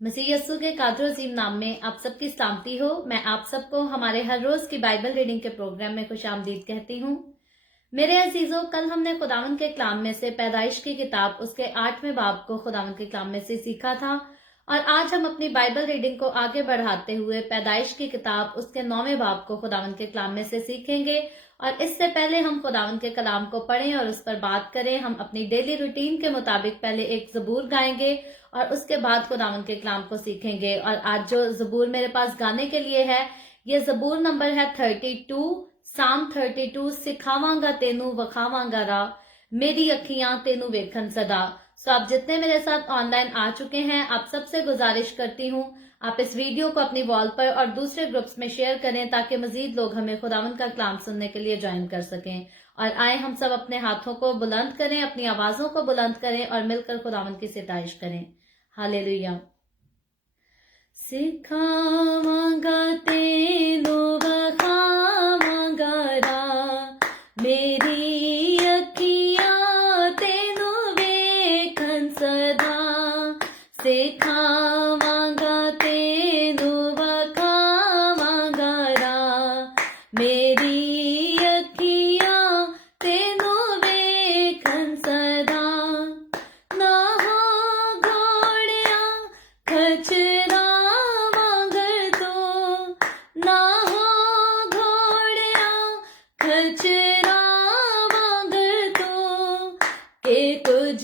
मसीह यस्सु के कादर अजीम नाम में आप सबकी सलामती हो। मैं आप सबको हमारे हर रोज की बाइबल रीडिंग के प्रोग्राम में खुशामदीद कहती हूँ। मेरे अजीजों, कल हमने खुदावंद के कलाम में से पैदाइश की किताब उसके 8वें बाब को खुदावंद के कलाम में से सीखा था, और आज हम अपनी बाइबल रीडिंग को आगे बढ़ाते हुए पैदाइश की किताब उसके 9वें बाब को खुदावंद के कलाम में से सीखेंगे। और इससे पहले हम खुदावंद के कलाम को पढ़ें और उस पर बात करें, हम अपनी डेली रूटीन के मुताबिक पहले एक ज़बूर गाएंगे और उसके बाद खुदावंद के कलाम को सीखेंगे। और आज जो ज़बूर मेरे पास गाने के लिए है, ये ज़बूर नंबर है 32, साम 32। सिखावांगा तेनू वखावांगा रा, मेरी अखियां तेनू वेखन सदा। सो आप जितने मेरे साथ ऑनलाइन आ चुके हैं, आप सबसे गुजारिश करती हूँ आप इस वीडियो को अपनी वॉल पर और दूसरे ग्रुप्स में शेयर करें, ताकि मजीद लोग हमें खुदावंद का कलाम सुनने के लिए ज्वाइन कर सकें। और आए हम सब अपने हाथों को बुलंद करें, अपनी आवाजों को बुलंद करें और मिलकर खुदावंद की सिताइश करें। हालेलुया। सिखावांगा तेनू वखावांगा रा, मेरी अखियां तेनू वेखन सदा। सिखावांगा तेनू वखावांगा रा, मेरी अखियां तेनू वेखन सदा। ना हो घोड़िया खचरा वांगर तो, ना हो घोड़िया खचरा वांगर तो, के कुछ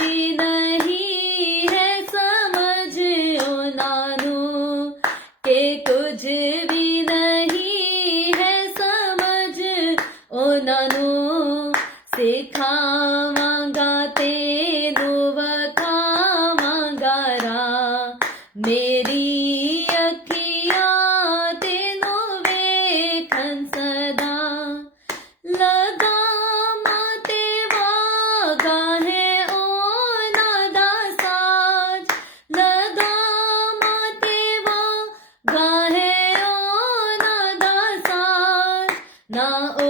भी नहीं है समझ ओ नानू, के कुछ भी नहीं है समझ ओ नानू। सिखावांगा तेनू वखावांगा रा, मेरी अखियां तेनू वेखन सदा। लगामा ते वागा है ओ नादा साज, लगामा ते वागा है ओ नादा साज। ना ओ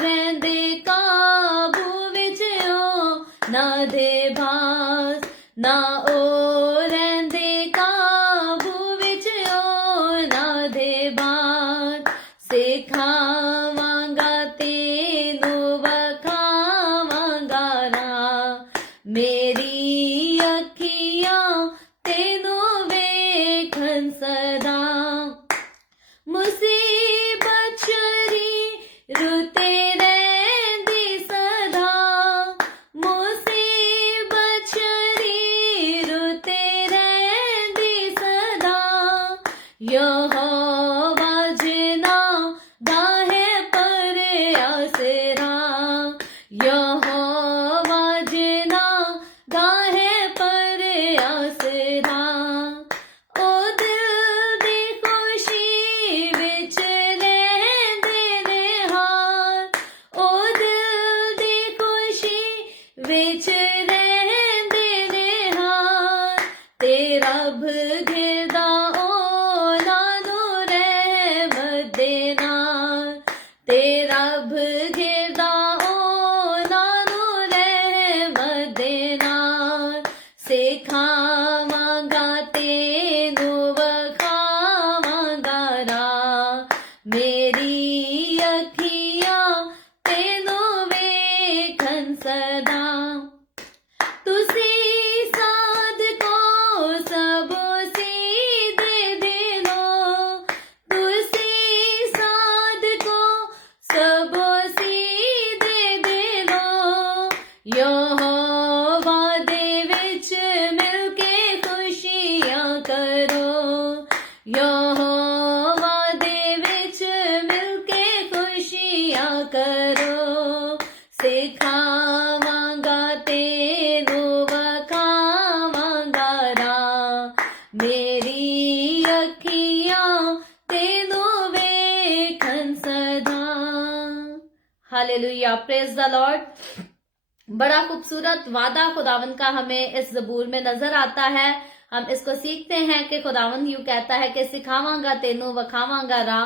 रैंदे काबू विच ओ ना दे भास, ना ओ रैंदे काबू विच ओ ना दे भास। सिखावांगा तेनू वखावांगा रा, मेरी अखियां तेनू वेखन सदा। मुसीबत छरी रुते रैंदी सदा, मुसीबत छरी रुते रैंदी सदा। यहोवा जना दाहे पर आसरा, यहोवा जना दाहे पर आसरा। ओ दिल दी खुशी विच रैंदे ने हार, ओ दिल दी खुशी विच रैंदे ने हार। ते रब गिरदा ओना नू रहमत दे नाल, ते रब गिरदा ओना नू रहमत दे नाल। सिखावांगा तेनू वखावांगा रा, मेरी अखियां तेनू वेखन सदा। तुसी साधको सबो सीधे दिलो, तुसी साधको सबो सीधे दिलो। यहोवा दे विच मिलके खुशियां करो, यहोवा दे विच मिलके खुशियां करो। सिखावांगा तेनू वखावांगा रा, मेरी अखियां तेनू वेखन सदा। Hallelujah, praise the Lord. बड़ा खूबसूरत वादा खुदावंद का हमें इस ज़बूर में नजर आता है। हम इसको सीखते हैं कि खुदावंद यूं कहता है कि सिखावांगा तेनू वखावांगा रा,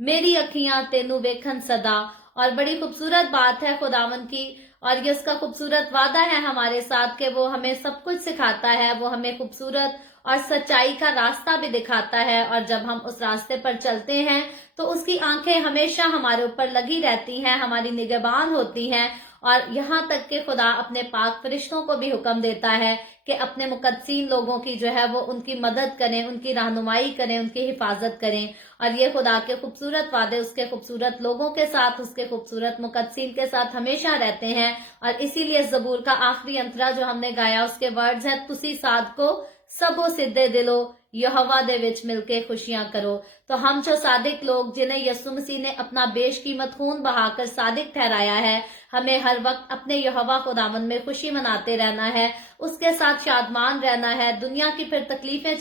मेरी अखियां तेनू वेखन सदा। और बड़ी खूबसूरत बात है खुदावंद की, اور یہ اس کا خوبصورت وعدہ ہے ہمارے ساتھ کہ وہ ہمیں سب کچھ سکھاتا ہے، وہ ہمیں خوبصورت اور سچائی کا راستہ بھی دکھاتا ہے، اور جب ہم اس راستے پر چلتے ہیں تو اس کی آنکھیں ہمیشہ ہمارے اوپر لگی رہتی ہیں، ہماری نگہبان ہوتی ہیں، اور یہاں تک کہ خدا اپنے پاک فرشتوں کو بھی حکم دیتا ہے کہ اپنے مقدسین لوگوں کی جو ہے وہ ان کی مدد کریں، ان کی رہنمائی کریں، ان کی حفاظت کریں۔ اور یہ خدا کے خوبصورت وعدے اس کے خوبصورت لوگوں کے ساتھ، اس کے خوبصورت مقدسین کے ساتھ ہمیشہ رہتے ہیں، اور اسی لیے زبور کا آخری انترا جو ہم نے گایا اس کے ورڈز ہیں، تسی ساد کو سبو سدھے دلو یہوہ دے وچ مل کے خوشیاں کرو۔ تو ہم جو صادق لوگ جنہیں یسوع مسیح نے اپنا بیش قیمت خون بہا کر صادق ٹھہرایا ہے، ہمیں ہر وقت اپنے یہوہ خداوند میں خوشی مناتے رہنا ہے، اس کے ساتھ شادمان رہنا ہے۔ دنیا کی پھر تکلیفیں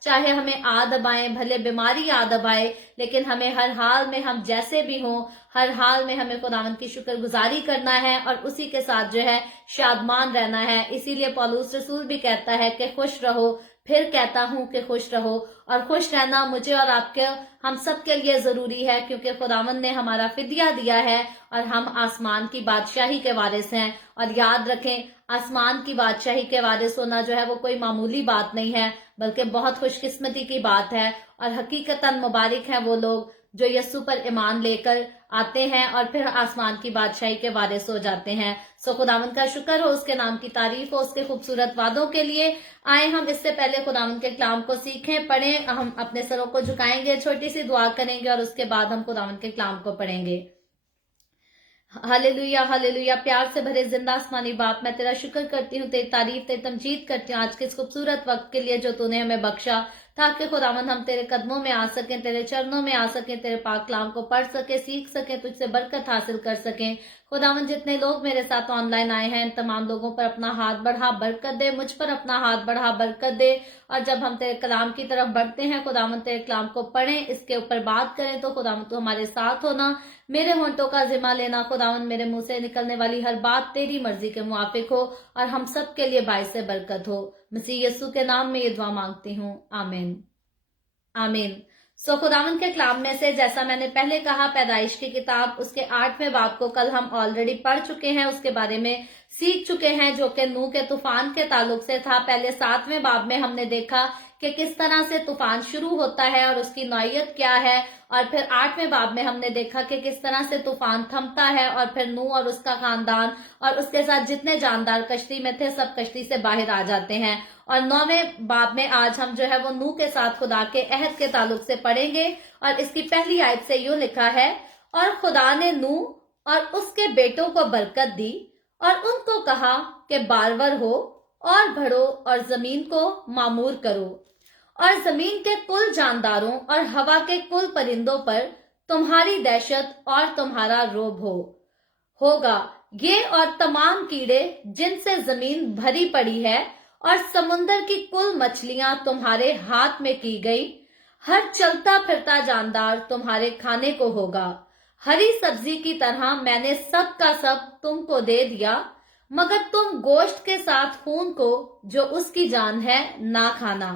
چاہے ہمیں آ دبائیں، بھلے بیماری آ دبائے، لیکن ہمیں ہر حال میں، ہم جیسے بھی ہوں، ہر حال میں ہمیں خداوند کی شکر گزاری کرنا ہے اور اسی کے ساتھ جو ہے شادمان رہنا ہے۔ اسی لیے پولس رسول بھی کہتا ہے کہ خوش رہو، پھر کہتا ہوں کہ خوش رہو۔ اور خوش رہنا مجھے اور آپ کے، ہم سب کے لیے ضروری ہے، کیونکہ خداوند نے ہمارا فدیہ دیا ہے اور ہم آسمان کی بادشاہی کے وارث ہیں۔ اور یاد رکھیں، آسمان کی بادشاہی کے وارث ہونا جو ہے وہ کوئی معمولی بات نہیں ہے، بلکہ بہت خوش قسمتی کی بات ہے، اور حقیقتاً مبارک ہیں وہ لوگ جو یسوع پر ایمان لے کر آتے ہیں اور پھر آسمان کی بادشاہی کے وارث ہو جاتے ہیں۔ سو خداوند کا شکر ہو، اس کے نام کی تعریف ہو، اس کے خوبصورت وعدوں کے لیے۔ آئیں ہم اس سے پہلے خداوند کے کلام کو سیکھیں، پڑھیں، ہم اپنے سروں کو جھکائیں گے، چھوٹی سی دعا کریں گے اور اس کے بعد ہم خداوند کے کلام کو پڑھیں گے۔ Hallelujah hallelujah. پیار سے بھرے زندہ آسمانی باپ، میں تیرا شکر کرتی ہوں، تیری تعریف، تیری تمجید کرتی ہوں آج کے اس خوبصورت وقت کے لیے جو تو نے ہمیں بخشا، تاکہ خداوند ہم تیرے قدموں میں آ سکیں، تیرے چرنوں میں آ سکیں، تیرے پاک کلام کو پڑھ سکیں، سیکھ سکیں، تجھ سے برکت حاصل کر سکیں۔ خداوند جتنے لوگ میرے ساتھ آن لائن آئے ہیں، ان تمام لوگوں پر اپنا ہاتھ بڑھا برکت دے، مجھ پر اپنا ہاتھ بڑھا برکت دے۔ اور جب ہم تیرے کلام کی طرف بڑھتے ہیں خداوند، تیرے کلام کو پڑھیں، اس کے اوپر بات کریں، تو خداوند تو ہمارے ساتھ ہونا، میرے ہونٹوں کا ذمہ لینا خداوند، میرے منہ سے نکلنے والی ہر بات تیری مرضی کے موافق ہو اور ہم سب کے لیے باعث برکت ہو۔ مسیح یسوع کے نام میں یہ دعا مانگتی ہوں، آمین آمین۔ سو خداوند کے کلام میں سے، جیسا میں نے پہلے کہا، پیدائش کی کتاب اس کے 8ویں باب کو کل ہم آلریڈی پڑھ چکے ہیں، اس کے بارے میں سیکھ چکے ہیں، جو کہ نوح کے طوفان کے تعلق سے تھا۔ پہلے 7ویں باب میں ہم نے دیکھا کہ کس طرح سے طوفان شروع ہوتا ہے اور اس کی نوعیت کیا ہے، اور پھر 8ویں باب میں ہم نے دیکھا کہ کس طرح سے طوفان تھمتا ہے اور پھر نوح اور اس کا خاندان اور اس کے ساتھ جتنے جاندار کشتی میں تھے سب کشتی سے باہر آ جاتے ہیں۔ اور 9ویں باب میں آج ہم جو ہے وہ نوح کے ساتھ خدا کے عہد کے تعلق سے پڑھیں گے، اور اس کی پہلی آیت سے یوں لکھا ہے، اور خدا نے نوح اور اس کے بیٹوں کو برکت دی اور ان کو کہا کہ بارور ہو اور بڑھو اور زمین کو معمور کرو، اور زمین کے کل جانداروں اور ہوا کے کل پرندوں پر تمہاری دہشت اور تمہارا رعب ہوگا، یہ اور تمام کیڑے جن سے زمین بھری پڑی ہے اور سمندر کی کل مچھلیاں تمہارے ہاتھ میں کی گئی، ہر چلتا پھرتا جاندار تمہارے کھانے کو ہوگا۔ ہری سبزی کی طرح میں نے سب کا سب تم کو دے دیا، مگر تم گوشت کے ساتھ خون کو جو اس کی جان ہے نہ کھانا،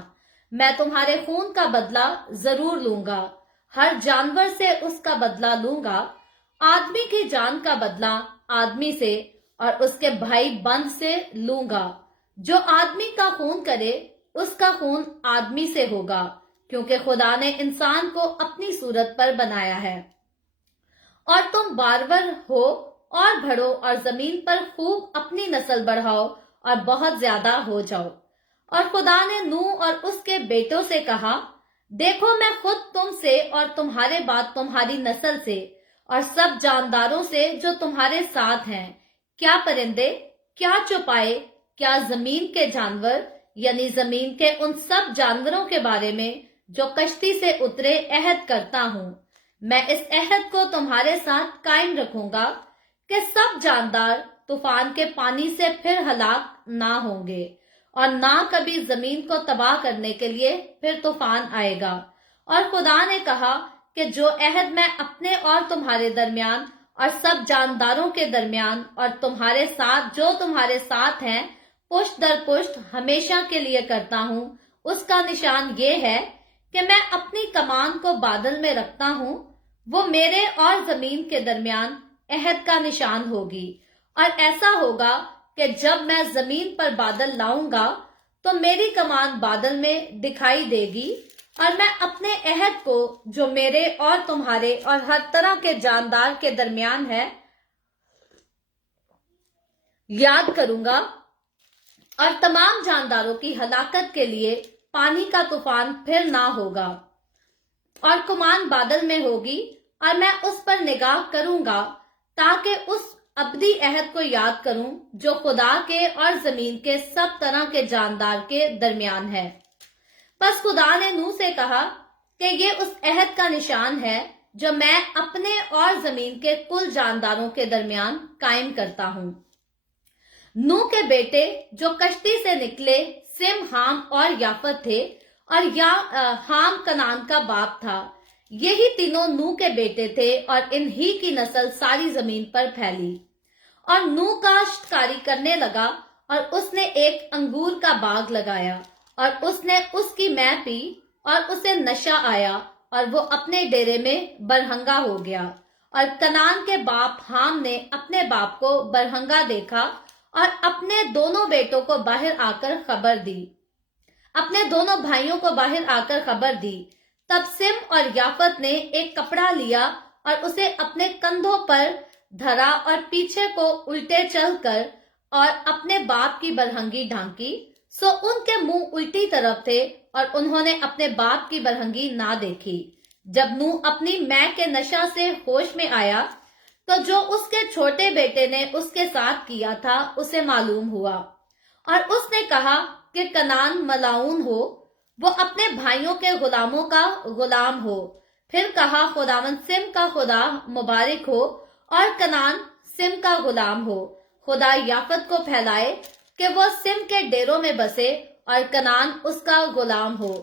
میں تمہارے خون کا بدلہ ضرور لوں گا، ہر جانور سے اس کا بدلہ لوں گا، آدمی کی جان کا بدلہ آدمی سے اور اس کے بھائی بند سے لوں گا، جو آدمی کا خون کرے اس کا خون آدمی سے ہوگا، کیونکہ خدا نے انسان کو اپنی صورت پر بنایا ہے۔ اور تم بارور ہو اور بڑھو اور زمین پر خوب اپنی نسل بڑھاؤ اور بہت زیادہ ہو جاؤ۔ اور خدا نے نوح اور اس کے بیٹوں سے کہا، دیکھو میں خود تم سے اور تمہارے بعد تمہاری نسل سے اور سب جانداروں سے جو تمہارے ساتھ ہیں، کیا پرندے، کیا چوپائے، کیا زمین کے جانور، یعنی زمین کے ان سب جانوروں کے بارے میں جو کشتی سے اترے عہد کرتا ہوں۔ میں اس عہد کو تمہارے ساتھ قائم رکھوں گا کہ سب جاندار طوفان کے پانی سے پھر ہلاک نہ ہوں گے، اور نہ کبھی زمین کو تباہ کرنے کے لیے پھر طوفان آئے گا۔ اور خدا نے کہا کہ جو عہد میں اپنے اور تمہارے درمیان اور سب جانداروں کے درمیان اور تمہارے ساتھ جو تمہارے ساتھ ہیں پشت در پشت ہمیشہ کے لیے کرتا ہوں، اس کا نشان یہ ہے کہ میں اپنی کمان کو بادل میں رکھتا ہوں، وہ میرے اور زمین کے درمیان عہد کا نشان ہوگی، और ऐसा होगा कि जब मैं जमीन पर बादल लाऊंगा तो मेरी कमान बादल में दिखाई देगी, और मैं अपने अहद को जो मेरे और तुम्हारे और हर तरह के जानदार के दरमियान है याद करूंगा, और तमाम जानदारों की हलाकत के लिए पानी का तूफान फिर ना होगा, और कमान बादल में होगी, और मैं उस पर निगाह करूंगा ताकि उस अब्दी अहद को याद करूं जो खुदा के और जमीन के सब तरह के जानदार के दरमियान है। बस खुदा ने नूह से कहा कि ये उस अहद का निशान है जो मैं अपने और जमीन के कुल जानदारों के दरमियान कायम करता हूं। नूह के बेटे जो कश्ती से निकले सिम, हाम और याफत थे, और हाम कनान का बाप था। यही तीनों नूह के बेटे थे, और इन्हीं की नस्ल सारी जमीन पर फैली। और नूह काश्तकारी करने लगा, और उसने एक अंगूर का बाग लगाया, और उसने उसकी मै पी, और उसे नशा आया, और वो अपने डेरे में बरहंगा हो गया। और कनान के बाप हाम ने अपने बाप को बरहंगा देखा, और अपने दोनों बेटों को बाहर आकर खबर दी, अपने दोनों भाइयों को बाहर आकर खबर दी। तब सिम और याफत ने एक कपड़ा लिया और उसे अपने कंधों पर धरा, और पीछे को उल्टे चलकर और अपने बाप की बरहंगी ढांकी। सो उनके मुंह उल्टी तरफ थे, और उन्होंने अपने बाप की बरहंगी ना देखी। जब नूह अपनी मै के नशा से होश में आया, तो जो उसके छोटे बेटे ने उसके साथ किया था उसे मालूम हुआ, और उसने कहा कि कनान मलाऊन हो, वो अपने भाइयों के गुलामों का गुलाम हो। फिर कहा, खुदावन सिम का खुदा मुबारक हो, और कनान सिम का गुलाम हो। खुदा याफत को फैलाए कि वो सिम के डेरों में बसे, और कनान उसका गुलाम हो।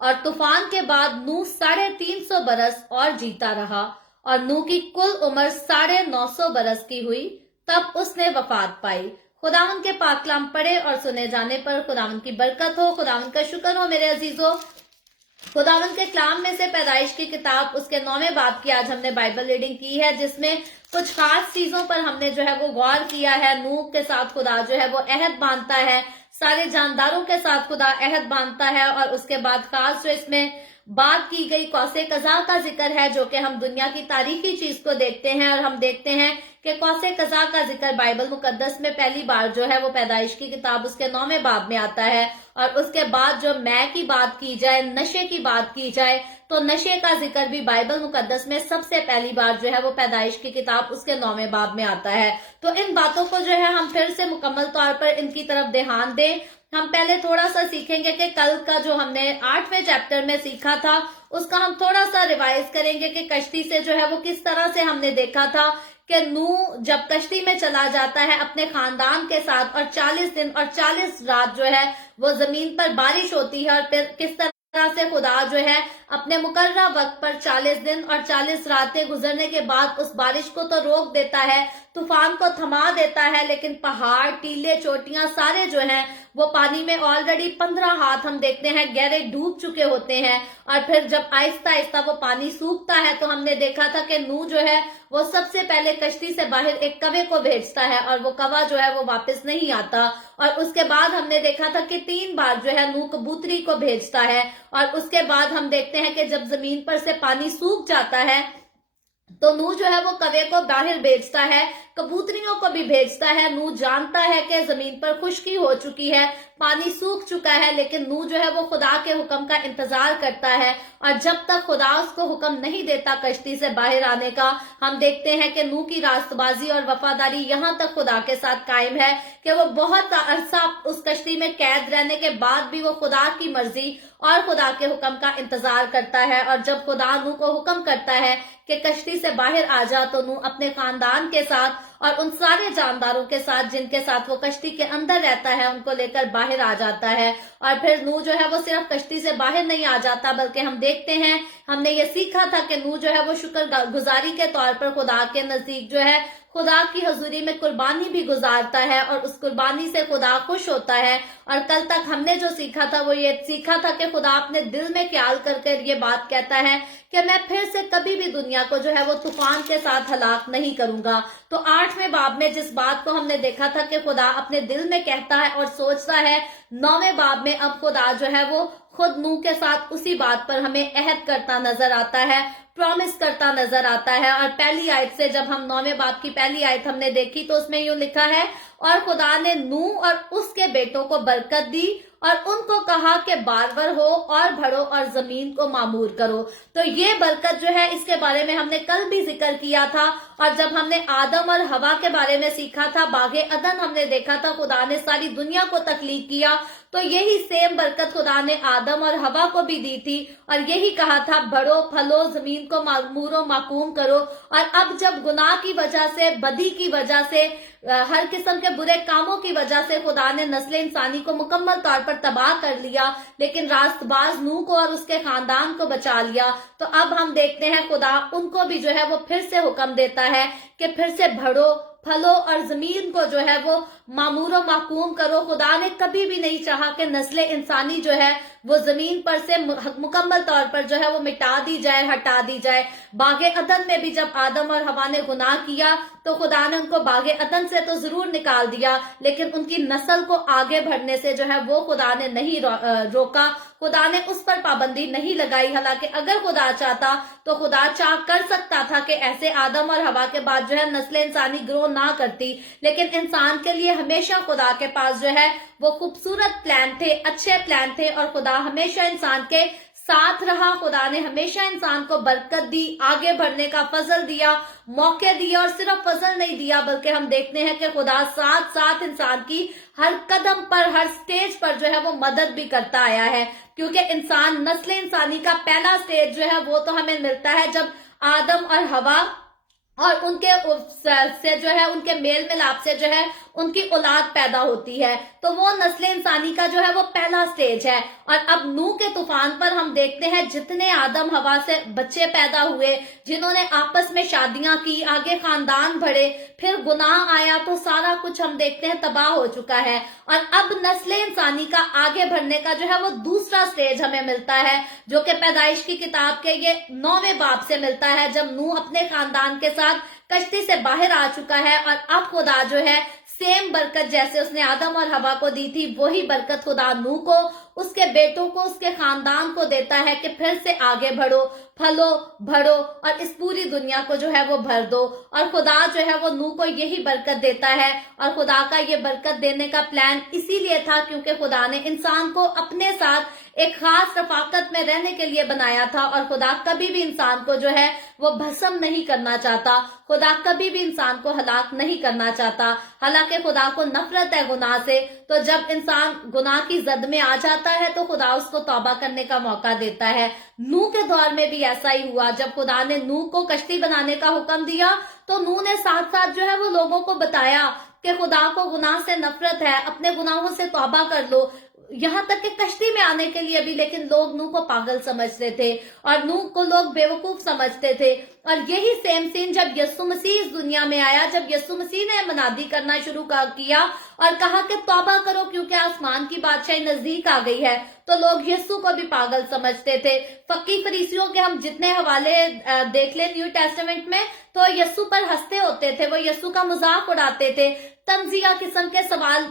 और तूफान के बाद नूह 350 बरस और जीता रहा, और नूह की कुल उम्र 950 बरस की हुई, तब उसने वफात पाई। खुदावन के पाक कलाम पढ़े और सुने जाने पर खुदावन की बरकत हो। खुदावन का शुक्र हो मेरे अजीजों। खुदावन के कलाम में से पैदाइश की किताब उसके 9वें बाब की आज हमने बाइबल रीडिंग की है, जिसमें कुछ खास चीजों पर हमने जो है वो गौर किया है। नूह के साथ खुदा जो है वो अहद बांधता है, सारे जानदारों के साथ खुदा अहद बांधता है, और उसके बाद खास जो इसमें बात की गई कौसे कज़ा का जिक्र है, जो कि हम दुनिया की तारीखी चीज को देखते हैं, और हम देखते हैं कि कौसे कज़ा का जिक्र बाइबल मुकद्दस में पहली बार जो है वो पैदाइश की किताब उसके 9वें बाब में आता है। और उसके बाद जो मै की बात की जाए, नशे की बात की जाए, तो नशे का जिक्र भी बाइबल मुकद्दस में सबसे पहली बार जो है वो पैदाइश की किताब उसके 9वें बाब में आता है। तो इन बातों को जो है हम फिर से मुकम्मल तौर पर इनकी तरफ ध्यान दें। हम पहले थोड़ा सा सीखेंगे कि कल का जो हमने 8वें चैप्टर में सीखा था उसका हम थोड़ा सा रिवाइज करेंगे कि कश्ती से जो है वो किस तरह से हमने देखा था कि नूह जब कश्ती में चला जाता है अपने खानदान के साथ, और 40 दिन और 40 रात जो है वो जमीन पर बारिश होती है, और फिर किस तरह से खुदा जो है अपने मुकर्रर वक्त पर 40 दिन और 40 रातें गुजरने के बाद उस बारिश को तो रोक देता है, तूफान को थमा देता है, लेकिन पहाड़, टीले, चोटियां सारे जो हैं वो पानी में ऑलरेडी 15 हाथ हम देखते हैं गहरे डूब चुके होते हैं। और फिर जब आहिस्ता आहिस्ता वो पानी सूखता है, तो हमने देखा था कि नूह जो है वो सबसे पहले कश्ती से बाहर एक कवे को भेजता है, और वो कवा जो है वो वापस नहीं आता। और उसके बाद हमने देखा था कि 3 बार जो है नूह कबूतरी को भेजता है, और उसके बाद हम देखते हैं कि जब जमीन पर से पानी सूख जाता है तो नूह जो है वो कवे को बाहर भेजता है, कबूतरियों को भी भेजता है। नूह जानता है कि जमीन पर खुश्की हो चुकी है, पानी सूख चुका है, लेकिन नूह जो है वो खुदा के हुक्म का इंतजार करता है, और जब तक खुदा उसको हुक्म नहीं देता कश्ती से बाहर आने का, हम देखते हैं कि नूह की रास्तबाजी और वफादारी यहाँ तक खुदा के साथ कायम है कि वो बहुत अरसा उस कश्ती में कैद रहने के बाद भी वो खुदा की मर्जी और खुदा के हुक्म का इंतजार करता है। और जब खुदा नूह को हुक्म करता है कि कश्ती से बाहर आ जा, तो नूह अपने खानदान के साथ और उन सारे जानदारों के साथ जिनके साथ वो कश्ती के अंदर रहता है उनको लेकर बाहर आ जाता है। और फिर नूह जो है वो सिर्फ कश्ती से बाहर नहीं आ जाता, बल्कि हम देखते हैं, हमने ये सीखा था कि नूह जो है वो शुक्र गुजारी के तौर पर खुदा के नजदीक जो है خدا کی حضوری میں قربانی بھی گزارتا ہے اور اس قربانی سے خدا خوش ہوتا ہے. اور کل تک ہم نے جو سیکھا تھا وہ یہ سیکھا تھا کہ خدا اپنے دل میں خیال کر کر یہ بات کہتا ہے کہ میں پھر سے کبھی بھی دنیا کو جو ہے وہ طوفان کے ساتھ ہلاک نہیں کروں گا. تو 8ویں باب میں جس بات کو ہم نے دیکھا تھا کہ خدا اپنے دل میں کہتا ہے اور سوچتا ہے، 9ویں باب میں اب خدا جو ہے وہ خود نوح کے ساتھ اسی بات پر ہمیں عہد کرتا نظر آتا ہے، پرومس کرتا نظر آتا ہے. اور پہلی آیت سے جب ہم 9ویں باب کی پہلی آیت ہم نے دیکھی تو اس میں یوں لکھا ہے، اور خدا نے نوح اور اس کے بیٹوں کو برکت دی اور ان کو کہا کہ بارور ہو اور بڑھو اور زمین کو معمور کرو. تو یہ برکت جو ہے اس کے بارے میں ہم نے کل بھی ذکر کیا تھا. اور جب ہم نے آدم اور ہوا کے بارے میں سیکھا تھا، باغ عدن ہم نے دیکھا تھا خدا نے ساری دنیا کو تخلیق کیا، تو یہی سیم برکت خدا نے آدم اور ہوا کو بھی دی تھی اور یہی کہا تھا بڑھو پھلو زمین کو معمور و محکوم کرو. اور اب جب گناہ کی وجہ سے، بدی کی وجہ سے، ہر قسم کے برے کاموں کی وجہ سے خدا نے نسل انسانی کو مکمل طور پر تباہ کر لیا، لیکن راست باز نوح کو اور اس کے خاندان کو بچا لیا. تو اب ہم دیکھتے ہیں خدا ان کو بھی جو ہے وہ پھر سے حکم دیتا ہے کہ پھر سے بڑھو پھلو اور زمین کو جو ہے وہ معمور و محکوم کرو. خدا نے کبھی بھی نہیں چاہا کہ نسل انسانی جو ہے وہ زمین پر سے مکمل طور پر جو ہے وہ مٹا دی جائے، ہٹا دی جائے. باغ عدن میں بھی جب آدم اور ہوا نے گناہ کیا تو خدا نے ان کو باغ عدن سے تو ضرور نکال دیا، لیکن ان کی نسل کو آگے بڑھنے سے جو ہے وہ خدا نے نہیں روکا، خدا نے اس پر پابندی نہیں لگائی. حالانکہ اگر خدا چاہتا تو خدا چاہ کر سکتا تھا کہ ایسے آدم اور ہوا کے بعد جو ہے نسل انسانی گرو نہ کرتی، لیکن انسان کے لیے ہمیشہ خدا کے پاس جو ہے وہ خوبصورت پلان تھے، اچھے پلان تھے، اور خدا ہمیشہ انسان کے ساتھ رہا. خدا نے ہمیشہ انسان کو برکت دی، آگے بڑھنے کا فضل دیا، موقع دیا، اور صرف فضل نہیں دیا بلکہ ہم دیکھتے ہیں کہ خدا ساتھ ساتھ انسان کی ہر قدم پر، ہر سٹیج پر جو ہے وہ مدد بھی کرتا آیا ہے. کیونکہ انسان، نسل انسانی کا پہلا سٹیج جو ہے وہ تو ہمیں ملتا ہے جب آدم اور ہوا اور ان کے سے جو ہے ان کے میل ملاپ سے جو ہے ان کی اولاد پیدا ہوتی ہے. تو وہ نسل انسانی کا جو ہے وہ پہلا سٹیج ہے. اور اب نوح کے طوفان پر ہم دیکھتے ہیں جتنے آدم ہوا سے بچے پیدا ہوئے، جنہوں نے آپس میں شادیاں کی، آگے خاندان بڑھے، پھر گناہ آیا تو سارا کچھ ہم دیکھتے ہیں تباہ ہو چکا ہے. اور اب نسل انسانی کا آگے بڑھنے کا جو ہے وہ دوسرا سٹیج ہمیں ملتا ہے، جو کہ پیدائش کی کتاب کے یہ 9ویں باب سے ملتا ہے، جب نوح اپنے خاندان کے ساتھ کشتی سے باہر آ چکا ہے. اور اب خدا جو ہے سیم برکت جیسے اس نے آدم اور ہوا کو دی تھی، وہی برکت خدا نوح کو، اس کے بیٹوں کو، اس کے خاندان کو دیتا ہے کہ پھر سے آگے بڑھو، پھلو، بڑھو اور اس پوری دنیا کو جو ہے وہ بھر دو. اور خدا جو ہے وہ نوح کو یہی برکت دیتا ہے. اور خدا کا یہ برکت دینے کا پلان اسی لیے تھا کیونکہ خدا نے انسان کو اپنے ساتھ ایک خاص رفاقت میں رہنے کے لیے بنایا تھا. اور خدا کبھی بھی انسان کو جو ہے وہ بھسم نہیں کرنا چاہتا، خدا کبھی بھی انسان کو ہلاک نہیں کرنا چاہتا. حالانکہ خدا کو نفرت ہے گناہ سے، تو جب انسان گناہ کی زد میں آ جاتا ہے تو خدا اس کو توبہ کرنے کا موقع دیتا ہے. نوح کے دور میں بھی ایسا ہی ہوا. جب خدا نے نوح کو کشتی بنانے کا حکم دیا تو نوح نے ساتھ ساتھ جو ہے وہ لوگوں کو بتایا کہ خدا کو گناہ سے نفرت ہے، اپنے گناہوں سے توبہ کر لو، یہاں تک کہ کشتی میں آنے کے لیے بھی. لیکن لوگ نوح کو پاگل سمجھتے تھے اور نوح کو لوگ بیوقوف سمجھتے تھے. اور یہی سیم سین جب یسوع مسیح اس دنیا میں آیا، جب یسوع مسیح نے منادی کرنا شروع کیا اور کہا کہ توبہ کرو کیونکہ آسمان کی بادشاہی نزدیک آ گئی ہے، تو لوگ یسوع کو بھی پاگل سمجھتے تھے. فقی فریسیوں کے ہم جتنے حوالے دیکھ لیں نیو ٹیسٹمنٹ میں تو یسوع پر ہنستے ہوتے تھے، وہ یسوع کا مذاق اڑاتے تھے، تنزیہ قسم کے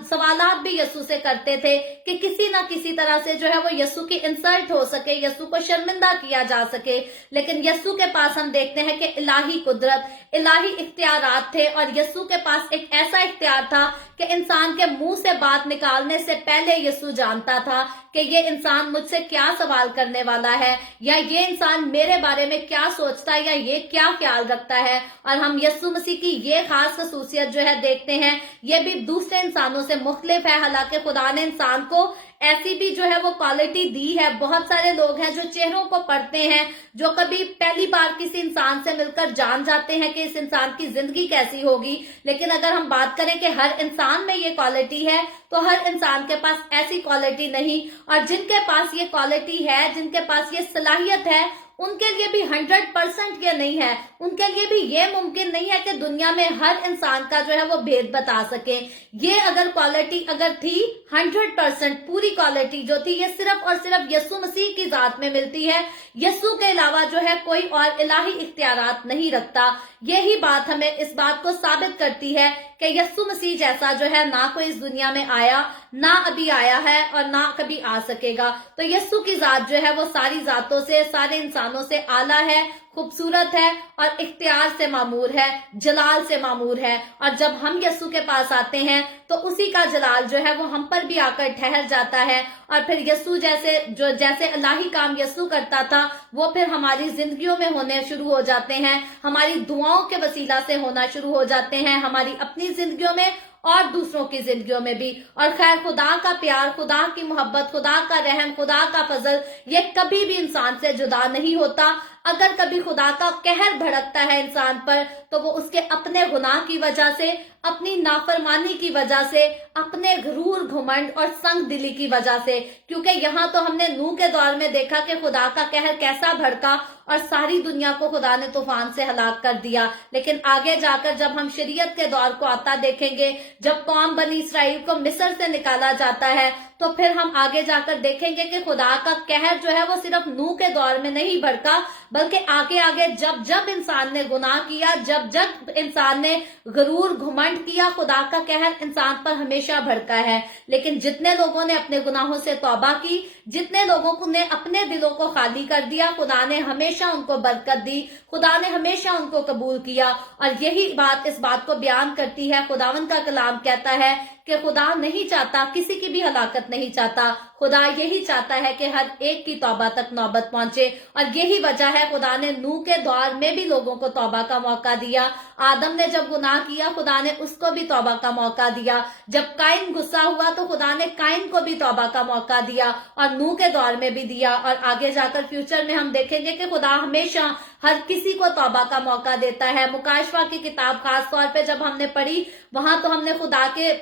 سوالات بھی یسوع سے کرتے تھے کہ کسی نہ کسی طرح سے جو ہے وہ یسوع کی انسلٹ ہو سکے، یسوع کو شرمندہ کیا جا سکے. لیکن یسوع کے پاس ہم دیکھتے ہیں کہ الہی قدرت، الہی اختیارات تھے. اور یسوع کے پاس ایک ایسا اختیار تھا کہ انسان کے منہ سے بات نکالنے سے پہلے یسوع جانتا تھا کہ یہ انسان مجھ سے کیا سوال کرنے والا ہے، یا یہ انسان میرے بارے میں کیا سوچتا ہے، یا یہ کیا خیال رکھتا ہے. اور ہم یسوع مسیح کی یہ خاص خصوصیت جو ہے دیکھتے ہیں، یہ بھی دوسرے انسانوں سے مختلف ہے. حالانکہ خدا نے انسان کو ایسی بھی جو ہے وہ کوالٹی دی ہے. بہت سارے لوگ ہیں جو چہروں کو پڑھتے ہیں، جو کبھی پہلی بار کسی انسان سے مل کر جان جاتے ہیں کہ اس انسان کی زندگی کیسی ہوگی. لیکن اگر ہم بات کریں کہ ہر انسان میں یہ کوالٹی ہے تو ہر انسان کے پاس ایسی کوالٹی نہیں. اور جن کے پاس یہ کوالٹی ہے، جن کے پاس یہ صلاحیت ہے، उनके लिए भी 100% ये नहीं है, उनके लिए भी ये मुमकिन नहीं है कि दुनिया में हर इंसान का जो है वो भेद बता सके। ये अगर क्वालिटी अगर थी 100% पूरी क्वालिटी जो थी ये सिर्फ और सिर्फ यीशु मसीह की जात में मिलती है। यीशु के अलावा जो है कोई और इलाही इख्तियारात नहीं रखता। यही बात हमें इस बात को साबित करती है कि यीशु मसीह जैसा जो है ना कोई इस दुनिया में आया, ना अभी आया है और ना कभी आ सकेगा। तो यीशु की जात जो है वो सारी जातों से, सारे इंसानों से आला है, खूबसूरत है और इख्तियार से मामूर है, जलाल से मामूर है। और जब हम यीशु के पास आते हैं तो उसी का जलाल जो है वो हम पर भी आकर ठहर जाता है और फिर यीशु जैसे इलाही काम यीशु करता था वो फिर हमारी जिंदगियों में होने शुरू हो जाते हैं, हमारी दुआओं के वसीला से होना शुरू हो जाते हैं, हमारी अपनी जिंदगियों में और दूसरों की जिंदगियों में भी। और खैर खुदा का प्यार, खुदा की मोहब्बत, खुदा का रहम, खुदा का फजल ये कभी भी इंसान से जुदा नहीं होता। अगर कभी खुदा का कहर भड़कता है इंसान पर तो वो उसके अपने गुनाह की वजह से, अपनी नाफरमानी की वजह से, अपने गरूर, घुमंड और संग दिली की वजह से। क्योंकि यहाँ तो हमने नूह के दौर में देखा कि खुदा का कहर कैसा भड़का और सारी दुनिया को खुदा ने तूफान से हलाक कर दिया। लेकिन आगे जाकर जब हम शरीयत के दौर को आता देखेंगे, जब कौम बनी इसराइल को मिस्र से निकाला जाता है, तो फिर हम आगे जाकर देखेंगे कि खुदा का कहर जो है वो सिर्फ नूह के दौर में नहीं भड़का, बल्कि आगे आगे जब जब इंसान ने गुनाह किया, जब जब इंसान ने गरूर, घुमंड किया, खुदा का कहर इंसान पर हमेशा भड़का है। लेकिन जितने लोगों ने अपने गुनाहों से तौबा की, जितने लोगों ने अपने दिलों को खाली कर दिया, खुदा ने हमेशा उनको बरकत दी, खुदा ने हमेशा उनको कबूल किया। और यही बात इस बात को बयान करती है, खुदावन का कलाम कहता है कि खुदा नहीं चाहता, किसी की भी हलाकत नहीं चाहता, खुदा यही चाहता है कि हर एक की तौबा तक नौबत पहुंचे। और यही वजह है खुदा ने नूह के दौर में भी लोगों को तौबा का मौका दिया। आदम ने जब गुनाह किया खुदा ने उसको भी तौबा का मौका दिया। जब काइन गुस्सा हुआ तो खुदा ने काइन को भी तौबा का मौका दिया और नूह के दौर में भी दिया। और आगे जाकर फ्यूचर में हम देखेंगे कि खुदा हमेशा हर किसी को तौबा का मौका देता है। मुकाशवा की किताब खास तौर पे जब हमने पढ़ी, वहां तो हमने खुदा के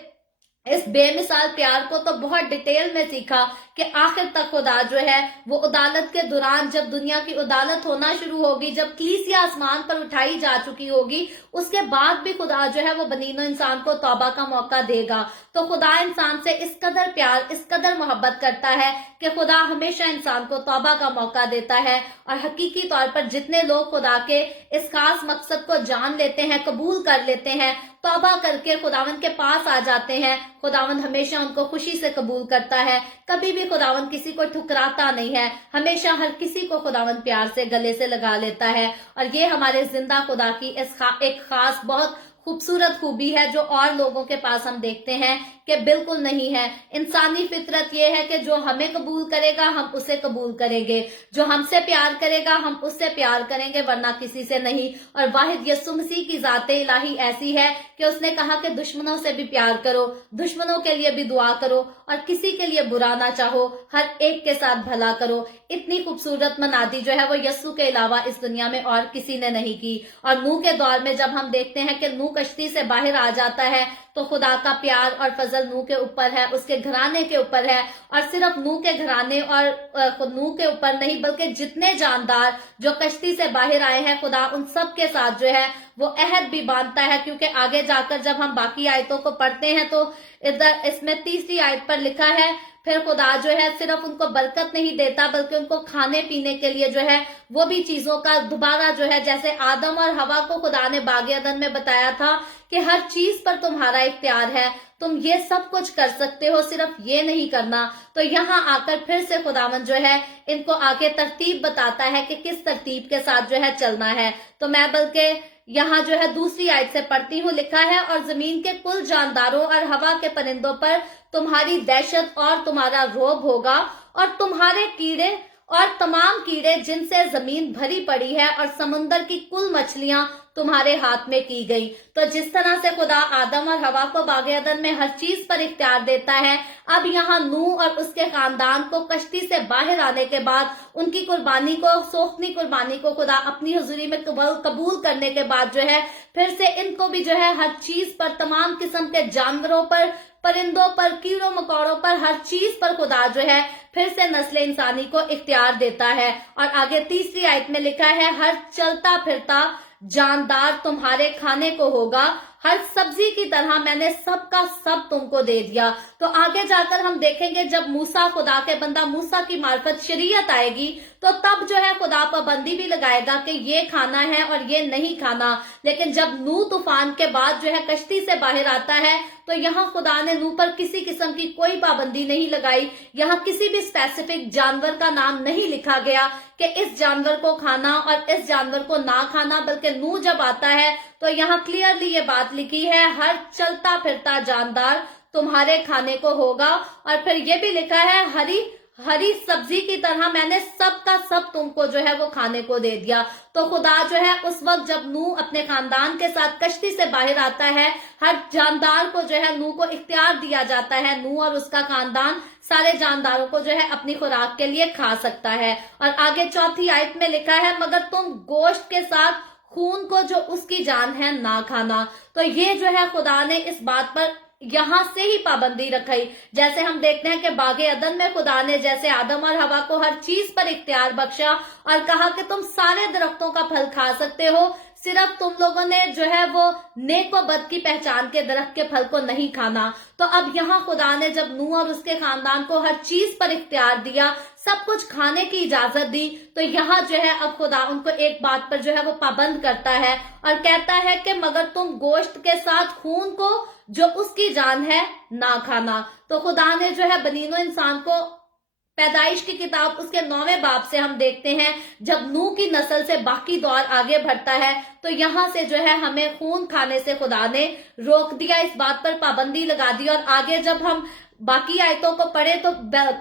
इस बेमिसाल प्यार को तो बहुत डिटेल में सीखा कि आखिर तक खुदा जो है वो अदालत के दौरान, जब दुनिया की अदालत होना शुरू होगी, जब कलीसिया आसमान पर उठाई जा चुकी होगी, उसके बाद भी खुदा जो है वो बनीनो इंसान को तौबा का मौका देगा। तो खुदा इंसान से इस कदर प्यार, इस कदर मोहब्बत करता है कि खुदा हमेशा इंसान को तौबा का मौका देता है। और हकीकी तौर पर जितने लोग खुदा के इस खास मकसद को जान लेते हैं, कबूल कर लेते हैं, तौबा करके खुदावन के पास आ जाते हैं, खुदावन हमेशा उनको खुशी से कबूल करता है। कभी भी खुदावन किसी को ठुकराता नहीं है, हमेशा हर किसी को खुदावन प्यार से गले से लगा लेता है। और ये हमारे जिंदा खुदा की एक खास बहुत खूबसूरत खूबी है जो और लोगों के पास हम देखते हैं कि बिल्कुल नहीं है। इंसानी फितरत ये है कि जो हमें कबूल करेगा हम उसे कबूल करेंगे, जो हमसे प्यार करेगा हम उससे प्यार करेंगे, वरना किसी से नहीं। और वाहिद यीशु मसीह की ज़ाते इलाही ऐसी है कि उसने कहा कि दुश्मनों से भी प्यार करो, दुश्मनों के लिए भी दुआ करो और किसी के लिए बुरा ना चाहो, हर एक के साथ भला करो। इतनी खूबसूरत मनादी जो है वो यीशु के अलावा इस दुनिया में और किसी ने नहीं की। और नूह के दौर में जब हम देखते हैं कि नूह कश्ती से बाहर आ जाता है तो खुदा का प्यार और फजल नूह के ऊपर है, उसके घराने के ऊपर है। और सिर्फ नूह के घराने और नूह के ऊपर नहीं बल्कि जितने जानदार जो कश्ती से बाहर आए हैं, खुदा उन सब के साथ जो है वो अहद भी बांधता है। क्योंकि आगे जाकर जब हम बाकी आयतों को पढ़ते हैं तो इधर इसमें तीसरी आयत पर लिखा है, फिर खुदा जो है सिर्फ उनको बरकत नहीं देता बल्कि उनको खाने पीने के लिए जो है वो भी चीजों का दोबारा जो है, जैसे आदम और हवा को खुदा ने बागे अदन में बताया था कि हर चीज पर तुम्हारा इख्तियार है, तुम ये सब कुछ कर सकते हो, सिर्फ ये नहीं करना। तो यहाँ आकर फिर से खुदावन जो है इनको आगे तरतीब बताता है कि किस तरतीब के साथ जो है चलना है। तो मैं बल्कि यहाँ जो है दूसरी आयत से पढ़ती हूँ, लिखा है, और जमीन के कुल जानदारों और हवा के परिंदों पर तुम्हारी दहशत और तुम्हारा रोब होगा, और तुम्हारे कीड़े और तमाम कीड़े जिनसे जमीन भरी पड़ी है और समुंदर की कुल मछलियां तुम्हारे हाथ में की गई। तो जिस तरह से खुदा आदम और हवा को बागे अदन में हर चीज पर इख्तियार देता है, अब यहाँ नूह और उसके खानदान को कश्ती से बाहर आने के बाद उनकी कुर्बानी को, सोखनी कुर्बानी को खुदा अपनी हुजूरी में कबूल करने के बाद जो है फिर से इनको भी जो है हर चीज पर, तमाम किस्म के जानवरों पर, परिंदों पर, कीड़ों मकोड़ों पर, हर चीज पर खुदा जो है फिर से नस्ल इंसानी को इख्तियार देता है। और आगे तीसरी आयत में लिखा है, हर चलता फिरता जानदार तुम्हारे खाने को होगा, हर सब्जी की तरह मैंने सब का सब तुमको दे दिया। तो आगे जाकर हम देखेंगे जब मूसा, खुदा के बंदा मूसा की मार्फत शरीयत आएगी तो तब जो है खुदा पाबंदी भी लगाएगा कि ये खाना है और ये नहीं खाना। लेकिन जब नूह तूफान के बाद जो है कश्ती से बाहर आता है तो यहाँ खुदा ने नूह पर किसी किस्म की कोई पाबंदी नहीं लगाई। यहाँ किसी भी स्पेसिफिक जानवर का नाम नहीं लिखा गया कि इस जानवर को खाना और इस जानवर को ना खाना, बल्कि नूह जब आता है तो यहाँ क्लियरली ये बात लिखी है, हर चलता फिरता जानदार तुम्हारे खाने को होगा। और फिर ये भी लिखा है, हरी सब्जी की तरह मैंने सब का सब तुमको जो है वो खाने को दे दिया। तो खुदा जो है उस वक्त जब नूह अपने खानदान के साथ कश्ती से बाहर आता है, हर जानदार को जो है नूह को इख्तियार दिया जाता है, नूह और उसका खानदान सारे जानदारों को जो है अपनी खुराक के लिए खा सकता है। और आगे चौथी आयत में लिखा है, मगर तुम गोश्त के साथ खून को जो उसकी जान है ना खाना। तो ये जो है खुदा ने इस बात पर यहां से ही पाबंदी रखी। जैसे हम देखते हैं कि बागे अदन में खुदा ने जैसे आदम और हवा को हर चीज पर इख्तियार बख्शा और कहा कि तुम सारे दरख्तों का फल खा सकते हो, सिर्फ तुम लोगों ने जो है वो नेक व बद की पहचान के दरख्त के फल को नहीं खाना। तो अब यहाँ खुदा ने जब नूह और उसके खानदान को हर चीज पर इख्तियार दिया, सब कुछ खाने की इजाजत दी, तो यहाँ जो है अब खुदा उनको एक बात पर जो है वो पाबंद करता है और कहता है कि मगर तुम गोश्त के साथ खून को जो उसकी जान है ना खाना। तो खुदा ने जो है बनीनो इंसान को पैदाइश की किताब उसके 9वें बाब से हम देखते हैं, जब नूह की नस्ल से बाकी दौर आगे बढ़ता है तो यहाँ से जो है हमें खून खाने से खुदा ने रोक दिया, इस बात पर पाबंदी लगा दी। और आगे जब हम बाकी आयतों को पढ़े तो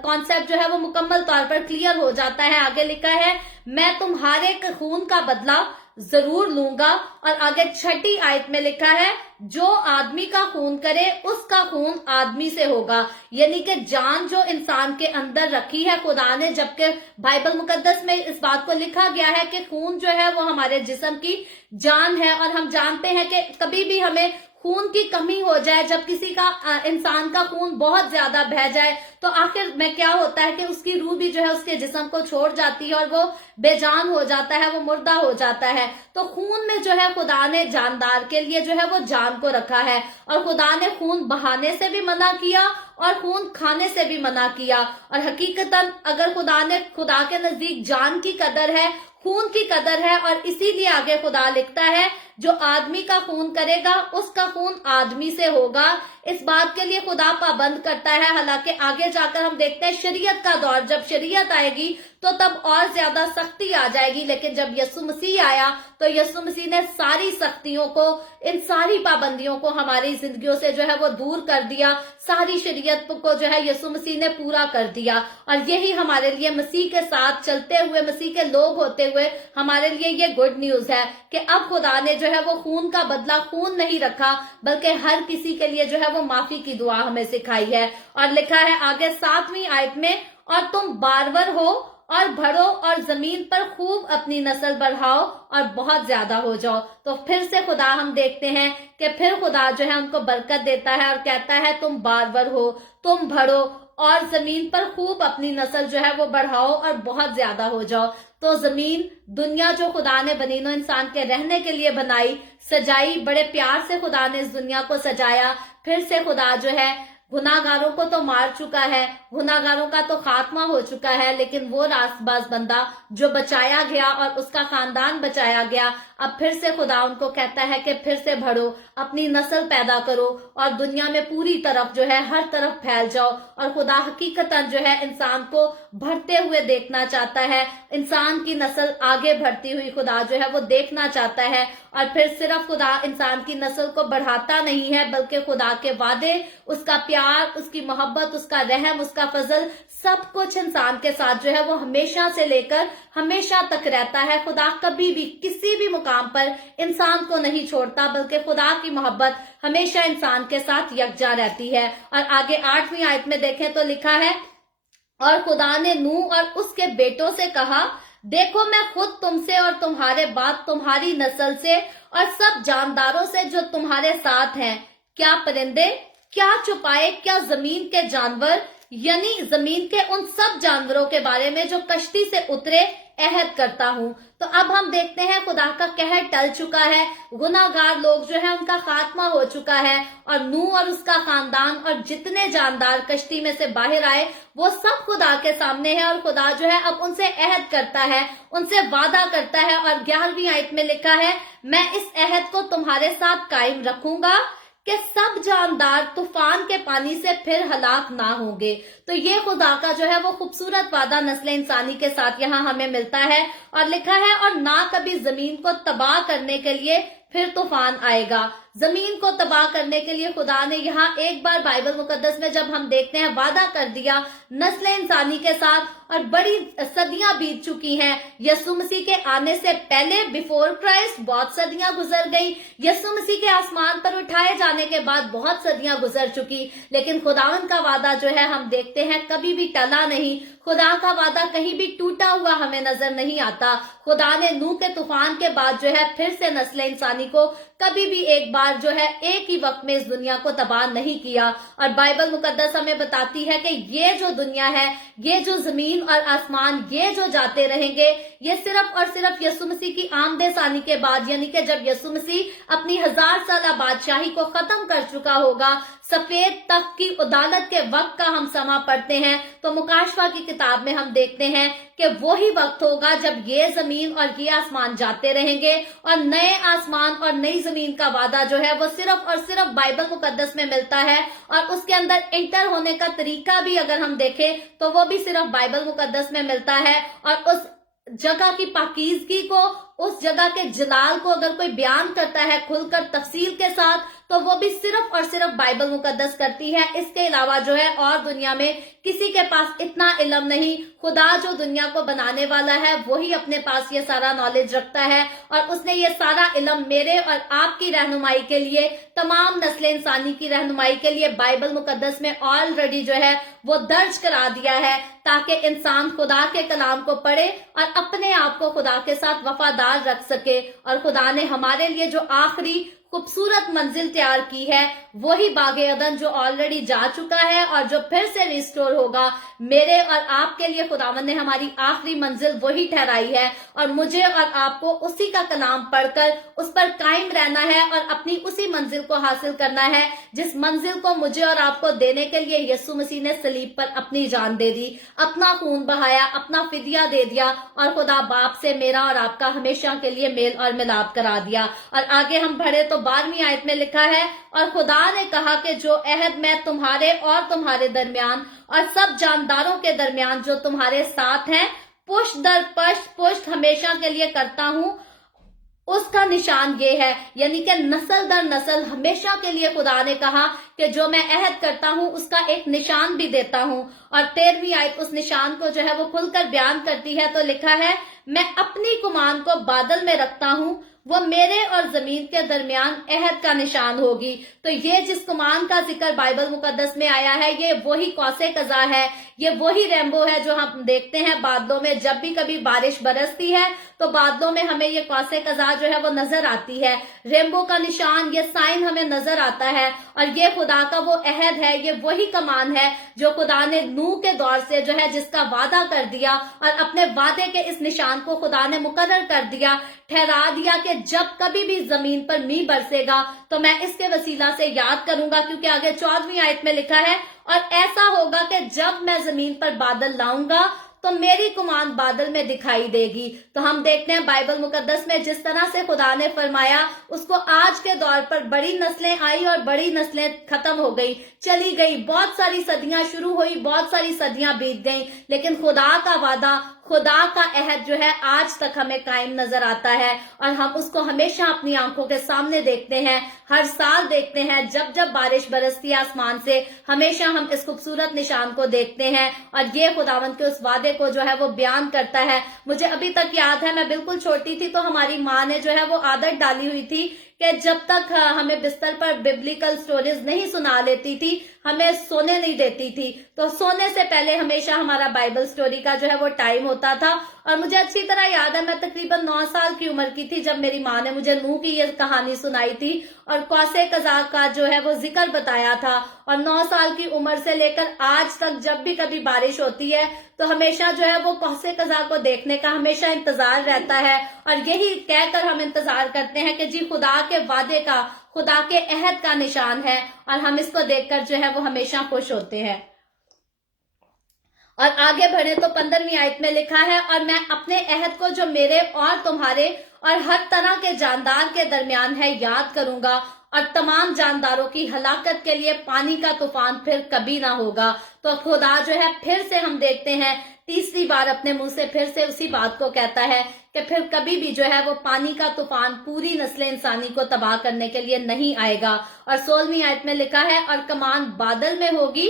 कॉन्सेप्ट जो है वो मुकम्मल तौर पर क्लियर हो जाता है। आगे लिखा है, मैं तुम्हारे खून का बदला जरूर लूंगा। और आगे छठी आयत में लिखा है, जो आदमी का खून करे उसका खून आदमी से होगा। यानी कि जान जो इंसान के अंदर रखी है खुदा ने, जबकि बाइबल मुकद्दस में इस बात को लिखा गया है कि खून जो है वो हमारे जिस्म की जान है। और हम जानते हैं कि कभी भी हमें खून की कमी हो जाए, जब किसी का इंसान का खून बहुत ज्यादा बह जाए तो आखिर में क्या होता है कि उसकी रूह भी जो है उसके जिस्म को छोड़ जाती है और वो बेजान हो जाता है, वो मुर्दा हो जाता है। तो खून में जो है खुदा ने जानदार के लिए जो है वो जान को रखा है और खुदा ने खून बहाने से भी मना किया और खून खाने से भी मना किया। और हकीकतन अगर खुदा के नजदीक जान की कदर है, खून की कदर है, और इसीलिए आगे खुदा लिखता है, जो आदमी का खून करेगा उसका खून आदमी से होगा। इस बात के लिए खुदा पाबंद करता है। हालांकि आगे जाकर हम देखते हैं शरीयत का दौर, जब शरीयत आएगी तो तब और ज्यादा सख्ती आ जाएगी। लेकिन जब यीशु मसीह आया तो यीशु मसीह ने सारी सख्तियों को, इन सारी पाबंदियों को हमारी जिंदगियों से जो है वो दूर कर दिया। सारी शरीयत को जो है यीशु मसीह ने पूरा कर दिया। और यही हमारे लिए मसीह के साथ चलते हुए, मसीह के लोग होते हुए हमारे लिए ये गुड न्यूज है कि अब खुदा ने जो है वो खून का बदला खून नहीं रखा, बल्कि हर किसी के लिए जो है वो माफी की दुआ हमें सिखाई है। और लिखा है आगे 7वीं आयत में, और तुम बारवर हो और बढ़ो और जमीन पर खूब अपनी नस्ल बढ़ाओ और बहुत ज्यादा हो जाओ। तो फिर से खुदा हम देखते हैं कि फिर खुदा जो है उनको बरकत देता है और कहता है तुम बारवर हो, तुम बढ़ो और जमीन पर खूब अपनी नस्ल जो है वो बढ़ाओ और बहुत ज्यादा हो जाओ। तो जमीन, दुनिया जो खुदा ने बनीनो इंसान के रहने के लिए बनाई, सजाई, बड़े प्यार से खुदा ने इस दुनिया को सजाया। फिर से खुदा जो है गुनाहगारों को तो मार चुका है, गुनाहगारों का तो खात्मा हो चुका है, लेकिन वो रास्तबाज बंदा जो बचाया गया और उसका खानदान बचाया गया, अब फिर से खुदा उनको कहता है कि फिर से बढ़ो, अपनी नस्ल पैदा करो और दुनिया में पूरी तरफ जो है हर तरफ फैल जाओ। और खुदा हकीकतन जो है इंसान को बढ़ते हुए देखना चाहता है, इंसान की नस्ल आगे बढ़ती हुई खुदा जो है वो देखना चाहता है। और फिर सिर्फ खुदा इंसान की नस्ल को बढ़ाता नहीं है, बल्कि खुदा के वादे, उसका प्यार, उसकी मोहब्बत, उसका रहम, उसका फजल, सब कुछ इंसान के साथ जो है वो हमेशा से लेकर हमेशा तक रहता है। खुदा कभी भी किसी भी मुकाम पर इंसान को नहीं छोड़ता, बल्कि खुदा की मोहब्बत हमेशा इंसान के साथ यकजा रहती है। और आगे 8वीं आयत में देखें तो लिखा है, और खुदा ने नूह और उसके बेटों से कहा, देखो मैं खुद तुमसे और तुम्हारे बाद तुम्हारी नस्ल से और सब जानदारों से जो तुम्हारे साथ हैं, क्या परिंदे, क्या छुपाए क्या जमीन के जानवर, यानी जमीन के उन सब जानवरों के बारे में जो कश्ती से उतरे अहद करता हूं। तो अब हम देखते हैं खुदा का कहर टल चुका है, गुनाहगार लोग जो है उनका खात्मा हो चुका है, और नूह और उसका खानदान और जितने जानदार कश्ती में से बाहर आए वो सब खुदा के सामने है, और खुदा जो है अब उनसे अहद करता है, उनसे वादा करता है। और 11वीं आयत में लिखा है, मैं इस अहद को तुम्हारे साथ कायम रखूंगा कि सब जानदार तूफान के पानी से फिर हलाक ना होंगे। तो ये खुदा का जो है वो खूबसूरत वादा नस्ल इंसानी के साथ यहाँ हमें मिलता है, और लिखा है, और ना कभी जमीन को तबाह करने के लिए फिर तूफान आएगा। जमीन को तबाह करने के लिए खुदा ने यहाँ एक बार बाइबल मुकद्दस में जब हम देखते हैं वादा कर दिया नस्ल इंसानी के साथ, और बड़ी सदियां बीत चुकी हैं। यीशु मसीह के आने से पहले बिफोर क्राइस्ट बहुत सदियां गुजर गई, यीशु मसीह के आसमान पर उठाए जाने के बाद बहुत सदियां गुजर चुकी, लेकिन खुदावन का वादा जो है हम देखते हैं कभी भी टला नहीं। खुदा का वादा कहीं भी टूटा हुआ हमें नजर नहीं आता। खुदा ने नूह के तूफान के बाद जो है फिर से नस्ल इंसानी को कभी भी एक बार जो है एक ही वक्त में इस दुनिया को तबाह नहीं किया। और बाइबल मुकद्दस हमें बताती है कि ये जो दुनिया है, ये जो जमीन और आसमान, ये जो जाते रहेंगे, ये सिर्फ और सिर्फ यीशु मसीह की आमदे सानी के बाद, यानी कि जब यीशु मसीह अपनी 1000 साल बादशाही को खत्म कर चुका होगा, सफेद तख्त की अदालत के वक्त का हम समा पढ़ते हैं, तो मुकाशवा की किताब में हम देखते हैं कि वही वक्त होगा जब ये जमीन और ये आसमान जाते रहेंगे, और नए आसमान और नई जमीन का वादा जो है वो सिर्फ और सिर्फ बाइबल मुकद्दस में मिलता है। और उसके अंदर एंटर होने का तरीका भी अगर हम देखें तो वो भी सिर्फ बाइबल मुकद्दस में मिलता है। और उस जगह की पाकीज़गी को, उस जगह के जलाल को अगर कोई बयान करता है खुलकर तफसील के साथ, तो वो भी सिर्फ और सिर्फ बाइबल मुकद्दस करती है। इसके अलावा जो है और दुनिया में किसी के पास इतना इल्म नहीं। खुदा जो दुनिया को बनाने वाला है वही अपने पास ये सारा नॉलेज रखता है, और उसने ये सारा इल्म मेरे और आपकी रहनुमाई के लिए, तमाम नस्ल इंसानी की रहनुमाई के लिए बाइबल मुकद्दस में ऑलरेडी जो है वो दर्ज करा दिया है, ताकि इंसान खुदा के कलाम को पढ़े और अपने आप को खुदा के साथ वफादार रख सके। और खुदा ने हमारे लिए जो आखिरी खूबसूरत मंजिल तैयार की है वही बागे अदन, जो ऑलरेडी जा चुका है और जो फिर से रिस्टोर होगा। मेरे और आपके लिए खुदावंद ने हमारी आखिरी मंजिल वही ठहराई है, और मुझे और आपको उसी का कलाम पढ़कर उस पर कायम रहना है और अपनी उसी मंजिल को हासिल करना है, जिस मंजिल को मुझे और आपको देने के लिए यीशु मसीह ने सलीब पर अपनी जान दे दी, अपना खून बहाया, अपना फिदिया दे दिया, और खुदा बाप से मेरा और आपका हमेशा के लिए मेल और मिलाप करा दिया। और आगे हम बढ़े तो 12वीं आयत में लिखा है, और खुदा ने कहा कि जो अहद मैं तुम्हारे और तुम्हारे दरमियान और सब जानदारों के दरमियान जो तुम्हारे साथ हैं, पुष्ट दर पुष्ट हमेशा के लिए करता हूं, उसका निशान ये है, यानी कि नस्ल दर नस्ल हमेशा के लिए खुदा ने कहा कि जो मैं अहद करता हूं उसका एक निशान भी देता हूं। और 13वीं आयत उस निशान को जो है वो खुलकर बयान करती है, तो लिखा है, मैं अपनी कुमान को बादल में रखता हूं, वो मेरे और जमीन के दरमियान अहद का निशान होगी। तो ये जिस कुमान का जिक्र बाइबल मुकद्दस में आया है, ये वही कौसे कज़ा है, ये वही रेम्बो है जो हम देखते हैं बादलों में। जब भी कभी बारिश बरसती है तो बादलों में हमें ये कौसे कज़ा जो है वो नजर आती है, रेम्बो का निशान, ये साइन हमें नजर आता है। और ये खुदा का वो अहद है, ये वही कमान है जो खुदा ने नूह के दौर से जो है जिसका वादा कर दिया, और अपने वादे के इस निशान को खुदा ने मुकर्रर कर दिया, ठहरा दिया कि जब कभी भी जमीन पर मींह बरसेगा तो मैं इसके वसीला से याद करूंगा। क्योंकि आगे 14वीं आयत में लिखा है, और ऐसा होगा कि जब मैं जमीन पर बादल लाऊंगा तो मेरी कुमान बादल में दिखाई देगी। तो हम देखते हैं बाइबल मुकद्दस में जिस तरह से खुदा ने फरमाया, उसको आज के दौर पर बड़ी नस्लें आई और बड़ी नस्लें खत्म हो गई, चली गई, बहुत सारी सदियां शुरू हुई, बहुत सारी सदियां बीत गई, लेकिन खुदा का वादा, खुदा का अहद जो है आज तक हमें कायम नजर आता है, और हम उसको हमेशा अपनी आंखों के सामने देखते हैं, हर साल देखते हैं। जब जब बारिश बरसती है आसमान से, हमेशा हम इस खूबसूरत निशान को देखते हैं, और ये खुदावंद के उस वादे को जो है वो बयान करता है। मुझे अभी तक याद है, मैं बिल्कुल छोटी थी तो हमारी माँ ने जो है वो आदत डाली हुई थी कि जब तक हमें बिस्तर पर बिब्लिकल स्टोरीज नहीं सुना लेती थी, हमें सोने नहीं देती थी। तो सोने से पहले हमेशा हमारा बाइबल स्टोरी का जो है वो टाइम होता था, और मुझे अच्छी तरह याद है, मैं तकरीबन 9 साल की उम्र की थी जब मेरी माँ ने मुझे नूह की ये कहानी सुनाई थी और कौसे कज़ा का जो है वो जिक्र बताया था। और 9 साल की उम्र से लेकर आज तक जब भी कभी बारिश होती है तो हमेशा जो है वो कौसे कज़ा को देखने का हमेशा इंतजार रहता है, और यही कहकर हम इंतजार करते हैं कि जी खुदा के वादे का, खुदा के अहद का निशान है, और हम इसको देखकर जो है वो हमेशा खुश होते हैं। और आगे बढ़े तो 15वीं आयत में लिखा है, और मैं अपने अहद को जो मेरे और तुम्हारे और हर तरह के जानदार के दरमियान है याद करूंगा, और तमाम जानदारों की हलाकत के लिए पानी का तूफान फिर कभी ना होगा। तो खुदा जो है फिर से हम देखते हैं तीसरी बार अपने मुंह से फिर से उसी बात को कहता है कि फिर कभी भी जो है वो पानी का तूफान पूरी नस्ल इंसानी को तबाह करने के लिए नहीं आएगा। और 16वीं आयत में लिखा है, और कमान बादल में होगी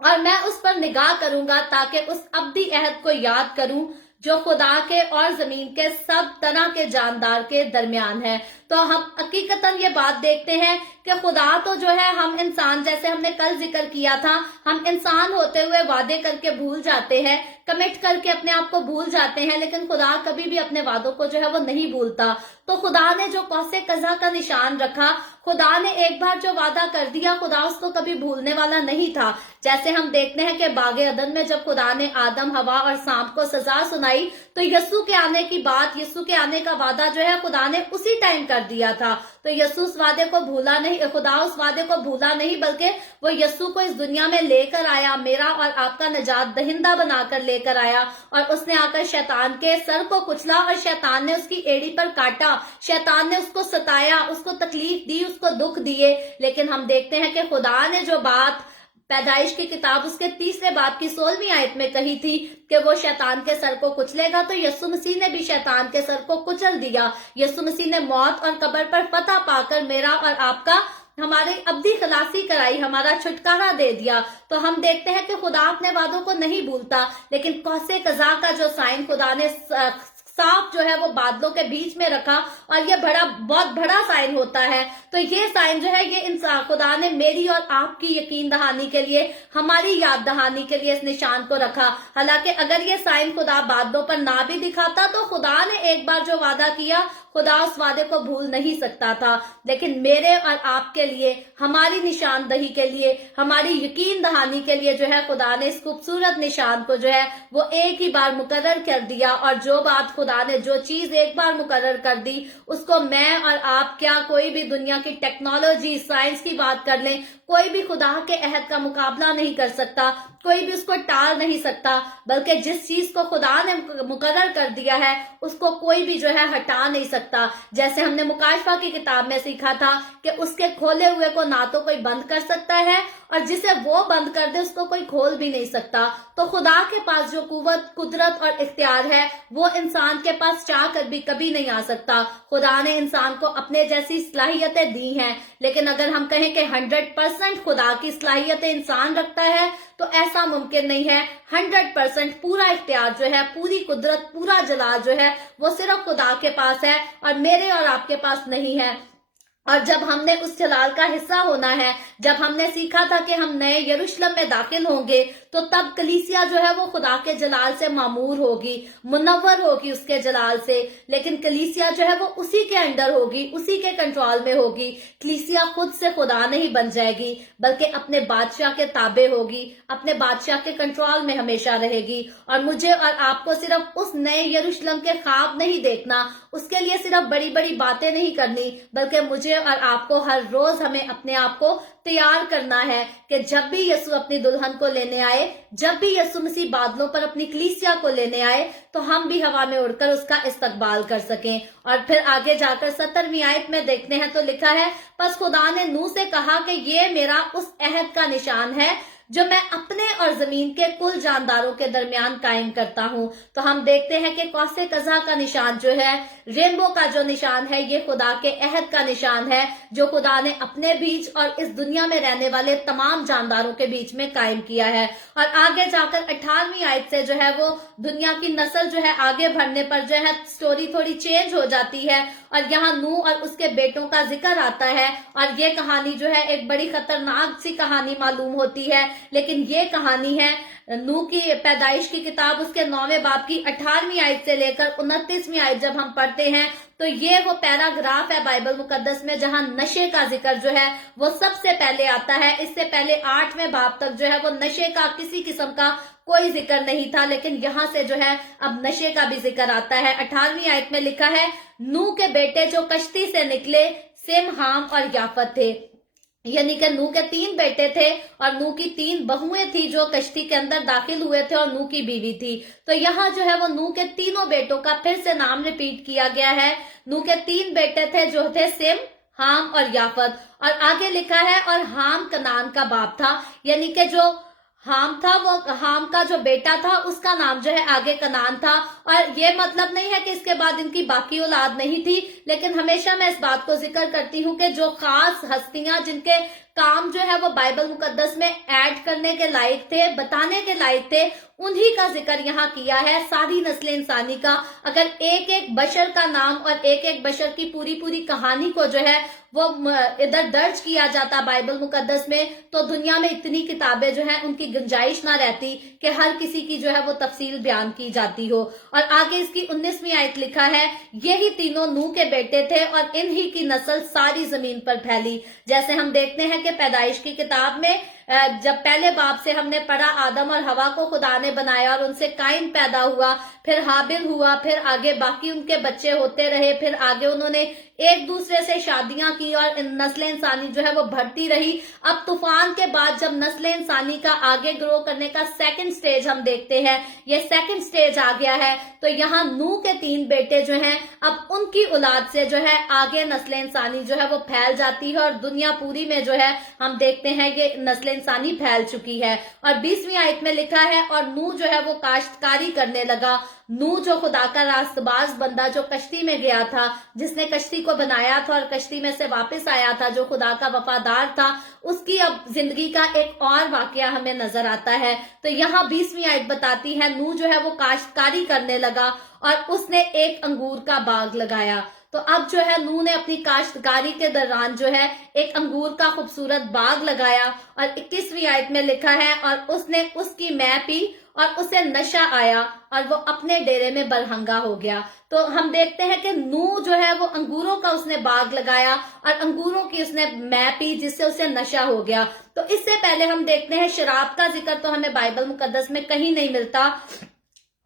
और मैं उस पर निगाह करूंगा ताकि उस अब्दी अहद को याद करूं जो खुदा के और जमीन के सब तरह के जानदार के दरमियान है। तो हम हकीकतन ये बात देखते हैं कि खुदा तो जो है, हम इंसान, जैसे हमने कल जिक्र किया था, हम इंसान होते हुए वादे करके भूल जाते हैं, कमिट करके अपने आप को भूल जाते हैं, लेकिन खुदा कभी भी अपने वादों को जो है वो नहीं भूलता। तो खुदा ने जो कौसे कज़ा का निशान रखा, खुदा ने एक बार जो वादा कर दिया, खुदा उसको कभी भूलने वाला नहीं था। जैसे हम देखते हैं कि बागे अदन में जब खुदा ने आदम, हवा और सांप को सजा सुनाई, तो यस्सु के आने की बात, यस्सु के आने का वादा जो है खुदा ने उसी टाइम कर दिया था। तो यस्सु उस वादे को भूला नहीं, खुदा उस वादे को भूला नहीं, बल्कि वो यस्सु को इस दुनिया में लेकर आया, मेरा और आपका निजात दहिंदा बनाकर लेकर आया, और उसने आकर शैतान के सर को कुचला, और शैतान ने उसकी एड़ी पर काटा, शैतान ने उसको सताया, उसको तकलीफ दी, उसको दुख दिए। लेकिन हम देखते हैं कि खुदा ने जो बात पैदाइश की किताब उसके 3 बाब की 16वीं आयत में कही थी कि वो शैतान के सर को कुचलेगा, तो यीशु मसीह ने भी शैतान के सर को कुचल दिया। यीशु मसीह ने मौत और कब्र पर फतह पाकर मेरा और आपका, हमारी अब्दी खलासी कराई, हमारा छुटकारा दे दिया। तो हम देखते हैं कि खुदा अपने वादों को नहीं भूलता, लेकिन कौसे कज़ा का जो साइन खुदा ने साफ जो है वो बादलों के बीच में रखा, और ये बहुत बड़ा साइन होता है। तो ये साइन जो है, ये इंसान खुदा ने मेरी और आपकी यकीन दहानी के लिए, हमारी याद दहानी के लिए इस निशान को रखा। हालांकि अगर ये साइन खुदा बादलों पर ना भी दिखाता, तो खुदा ने एक बार जो वादा किया, खुदा उस वादे को भूल नहीं सकता था। लेकिन मेरे और आपके लिए, हमारी निशानदही के लिए, हमारी यकीन दहानी के लिए जो है खुदा ने इस खूबसूरत निशान को जो है वो एक ही बार मुकर्रर कर दिया। और जो बात खुदा ने, जो चीज एक बार मुकर्रर कर दी, उसको मैं और आप, क्या कोई भी दुनिया की टेक्नोलॉजी, साइंस की बात कर लें, कोई भी खुदा के अहद का मुकाबला नहीं कर सकता, कोई भी उसको टाल नहीं सकता। बल्कि जिस चीज को खुदा ने मुकर्रर कर दिया है, उसको कोई भी जो है हटा नहीं सकता। जैसे हमने मुकाशफा की किताब में सीखा था कि उसके खोले हुए को ना तो कोई बंद कर सकता है, और जिसे वो बंद कर दे उसको कोई खोल भी नहीं सकता। तो खुदा के पास जो कुव्वत, कुदरत और इख्तियार है, वो इंसान के पास चाह कर भी कभी नहीं आ सकता। खुदा ने इंसान को अपने जैसी सलाहियतें दी हैं, लेकिन अगर हम कहें कि 100% खुदा की सलाहियतें इंसान रखता है, तो ऐसा मुमकिन नहीं है। 100% पूरा इख्तियार जो है, पूरी कुदरत, पूरा जलाल जो है, वो सिर्फ खुदा के पास है और मेरे और आपके पास नहीं है। और जब हमने उस जलाल का हिस्सा होना है, जब हमने सीखा था कि हम नए यरूशलेम में दाखिल होंगे, तो तब कलीसिया जो है वो खुदा के जलाल से मामूर होगी, मुनव्वर होगी उसके जलाल से। लेकिन कलीसिया जो है वो उसी के अंडर होगी, उसी के कंट्रोल में होगी। कलीसिया खुद से खुदा नहीं बन जाएगी, बल्कि अपने बादशाह के ताबे होगी, अपने बादशाह के कंट्रोल में हमेशा रहेगी। और मुझे और आपको सिर्फ उस नए यरूशलेम के ख्वाब नहीं देखना, उसके लिए सिर्फ बड़ी बड़ी बातें नहीं करनी, बल्कि मुझे और आपको हर रोज हमें अपने आप को तैयार करना है कि जब भी यीशु अपनी दुल्हन को लेने आए, जब भी यीशु मसीह बादलों पर अपनी कलीसिया को लेने आए, तो हम भी हवा में उड़कर उसका इस्तकबाल कर सकें। और फिर आगे जाकर 17वीं आयत में देखते हैं तो लिखा है, बस खुदा ने नूह से कहा कि ये मेरा उस अहद का निशान है जो मैं अपने और जमीन के कुल जानदारों के दरमियान कायम करता हूं। तो हम देखते हैं कि कौसे कज़ा का निशान जो है, रेनबो का जो निशान है, ये खुदा के अहद का निशान है, जो खुदा ने अपने बीच और इस दुनिया में रहने वाले तमाम जानदारों के बीच में कायम किया है। और आगे जाकर 18वीं आयत से जो है वो दुनिया की नस्ल जो है आगे बढ़ने पर जो है स्टोरी थोड़ी चेंज हो जाती है, और यहाँ नूह और उसके बेटों का जिक्र आता है। और ये कहानी जो है एक बड़ी खतरनाक सी कहानी मालूम होती है लेकिन ये कहानी है नूह की पैदाइश की किताब उसके 9वें बाब की 18वीं आयत से लेकर 29वीं आयत जब हम पढ़ते हैं तो ये वो पैराग्राफ है बाइबल मुकद्दस में जहां नशे का जिक्र जो है वो सबसे पहले आता है। इससे पहले 8वें बाब तक जो है वो नशे का किसी किस्म का कोई जिक्र नहीं था, लेकिन यहाँ से जो है अब नशे का भी जिक्र आता है। 18वीं आयत में लिखा है, नूह के बेटे जो कश्ती से निकले सेम, हाम और याफत थे। यानी कि नूह के 3 बेटे थे और नूह की 3 बहुएं थी जो कश्ती के अंदर दाखिल हुए थे और नूह की बीवी थी। तो यहाँ जो है वो नूह के तीनों बेटों का फिर से नाम रिपीट किया गया है। नूह के 3 बेटे थे जो थे सेम, हाम और याफत, और आगे लिखा है और हाम कनान का बाप था। यानी कि जो हाम था वो हाम का जो बेटा था उसका नाम जो है आगे कनान था। और ये मतलब नहीं है कि इसके बाद इनकी बाकी औलाद नहीं थी, लेकिन हमेशा मैं इस बात को जिक्र करती हूँ कि जो खास हस्तियां जिनके काम जो है वो बाइबल मुकद्दस में ऐड करने के लायक थे, बताने के लायक थे, उन्हीं का जिक्र यहाँ किया है। सारी नस्ल इंसानी का अगर एक एक बशर का नाम और एक एक बशर की पूरी पूरी कहानी को जो है वो इधर दर्ज किया जाता बाइबल मुकद्दस में, तो दुनिया में इतनी किताबें जो है उनकी गुंजाइश ना रहती कि हर किसी की जो है वो तफसील बयान की जाती हो। और आगे इसकी 19वीं आयत लिखा है, यही तीनों नूह के बेटे थे और इन्हीं की नस्ल सारी जमीन पर फैली। जैसे हम देखते हैं कि पैदाइश की किताब में जब पहले बाब से हमने पढ़ा आदम और हवा को खुदा ने बनाया और उनसे काइन पैदा हुआ, फिर हाबिल हुआ, फिर आगे बाकी उनके बच्चे होते रहे, फिर आगे उन्होंने एक दूसरे से शादियां की और नस्ल इंसानी जो है वो बढ़ती रही। अब तूफान के बाद जब नस्ल इंसानी का आगे ग्रो करने का सेकंड स्टेज हम देखते हैं, ये सेकंड स्टेज आ गया है, तो यहाँ नूह के 3 बेटे जो हैं अब उनकी औलाद से जो है आगे नस्ल इंसानी जो है वो फैल जाती है और दुनिया पूरी में जो है हम देखते हैं कि नस्ल इंसानी फैल चुकी है। और 20वीं आयत में लिखा है, और नूह जो है वो काश्तकारी करने लगा। नूह जो खुदा का रास्तबाज बंदा जो कश्ती में गया था, जिसने कश्ती को बनाया था और कश्ती में से वापस आया था, जो खुदा का वफादार था, उसकी अब जिंदगी का एक और वाकया हमें नजर आता है। तो यहाँ 20वीं आयत बताती है, नूह जो है वो काश्तकारी करने लगा और उसने एक अंगूर का बाग लगाया। तो अब जो है नूह ने अपनी काश्तकारी के दौरान जो है एक अंगूर का खूबसूरत बाग लगाया। और 21वीं आयत में लिखा है, और उसने उसकी मै पी और उसे नशा आया और वो अपने डेरे में बरहंगा हो गया। तो हम देखते हैं कि नूह जो है वो अंगूरों का उसने बाग लगाया और अंगूरों की उसने मै पी जिससे उसे नशा हो गया। तो इससे पहले हम देखते हैं शराब का जिक्र तो हमें बाइबल मुकद्दस में कहीं नहीं मिलता।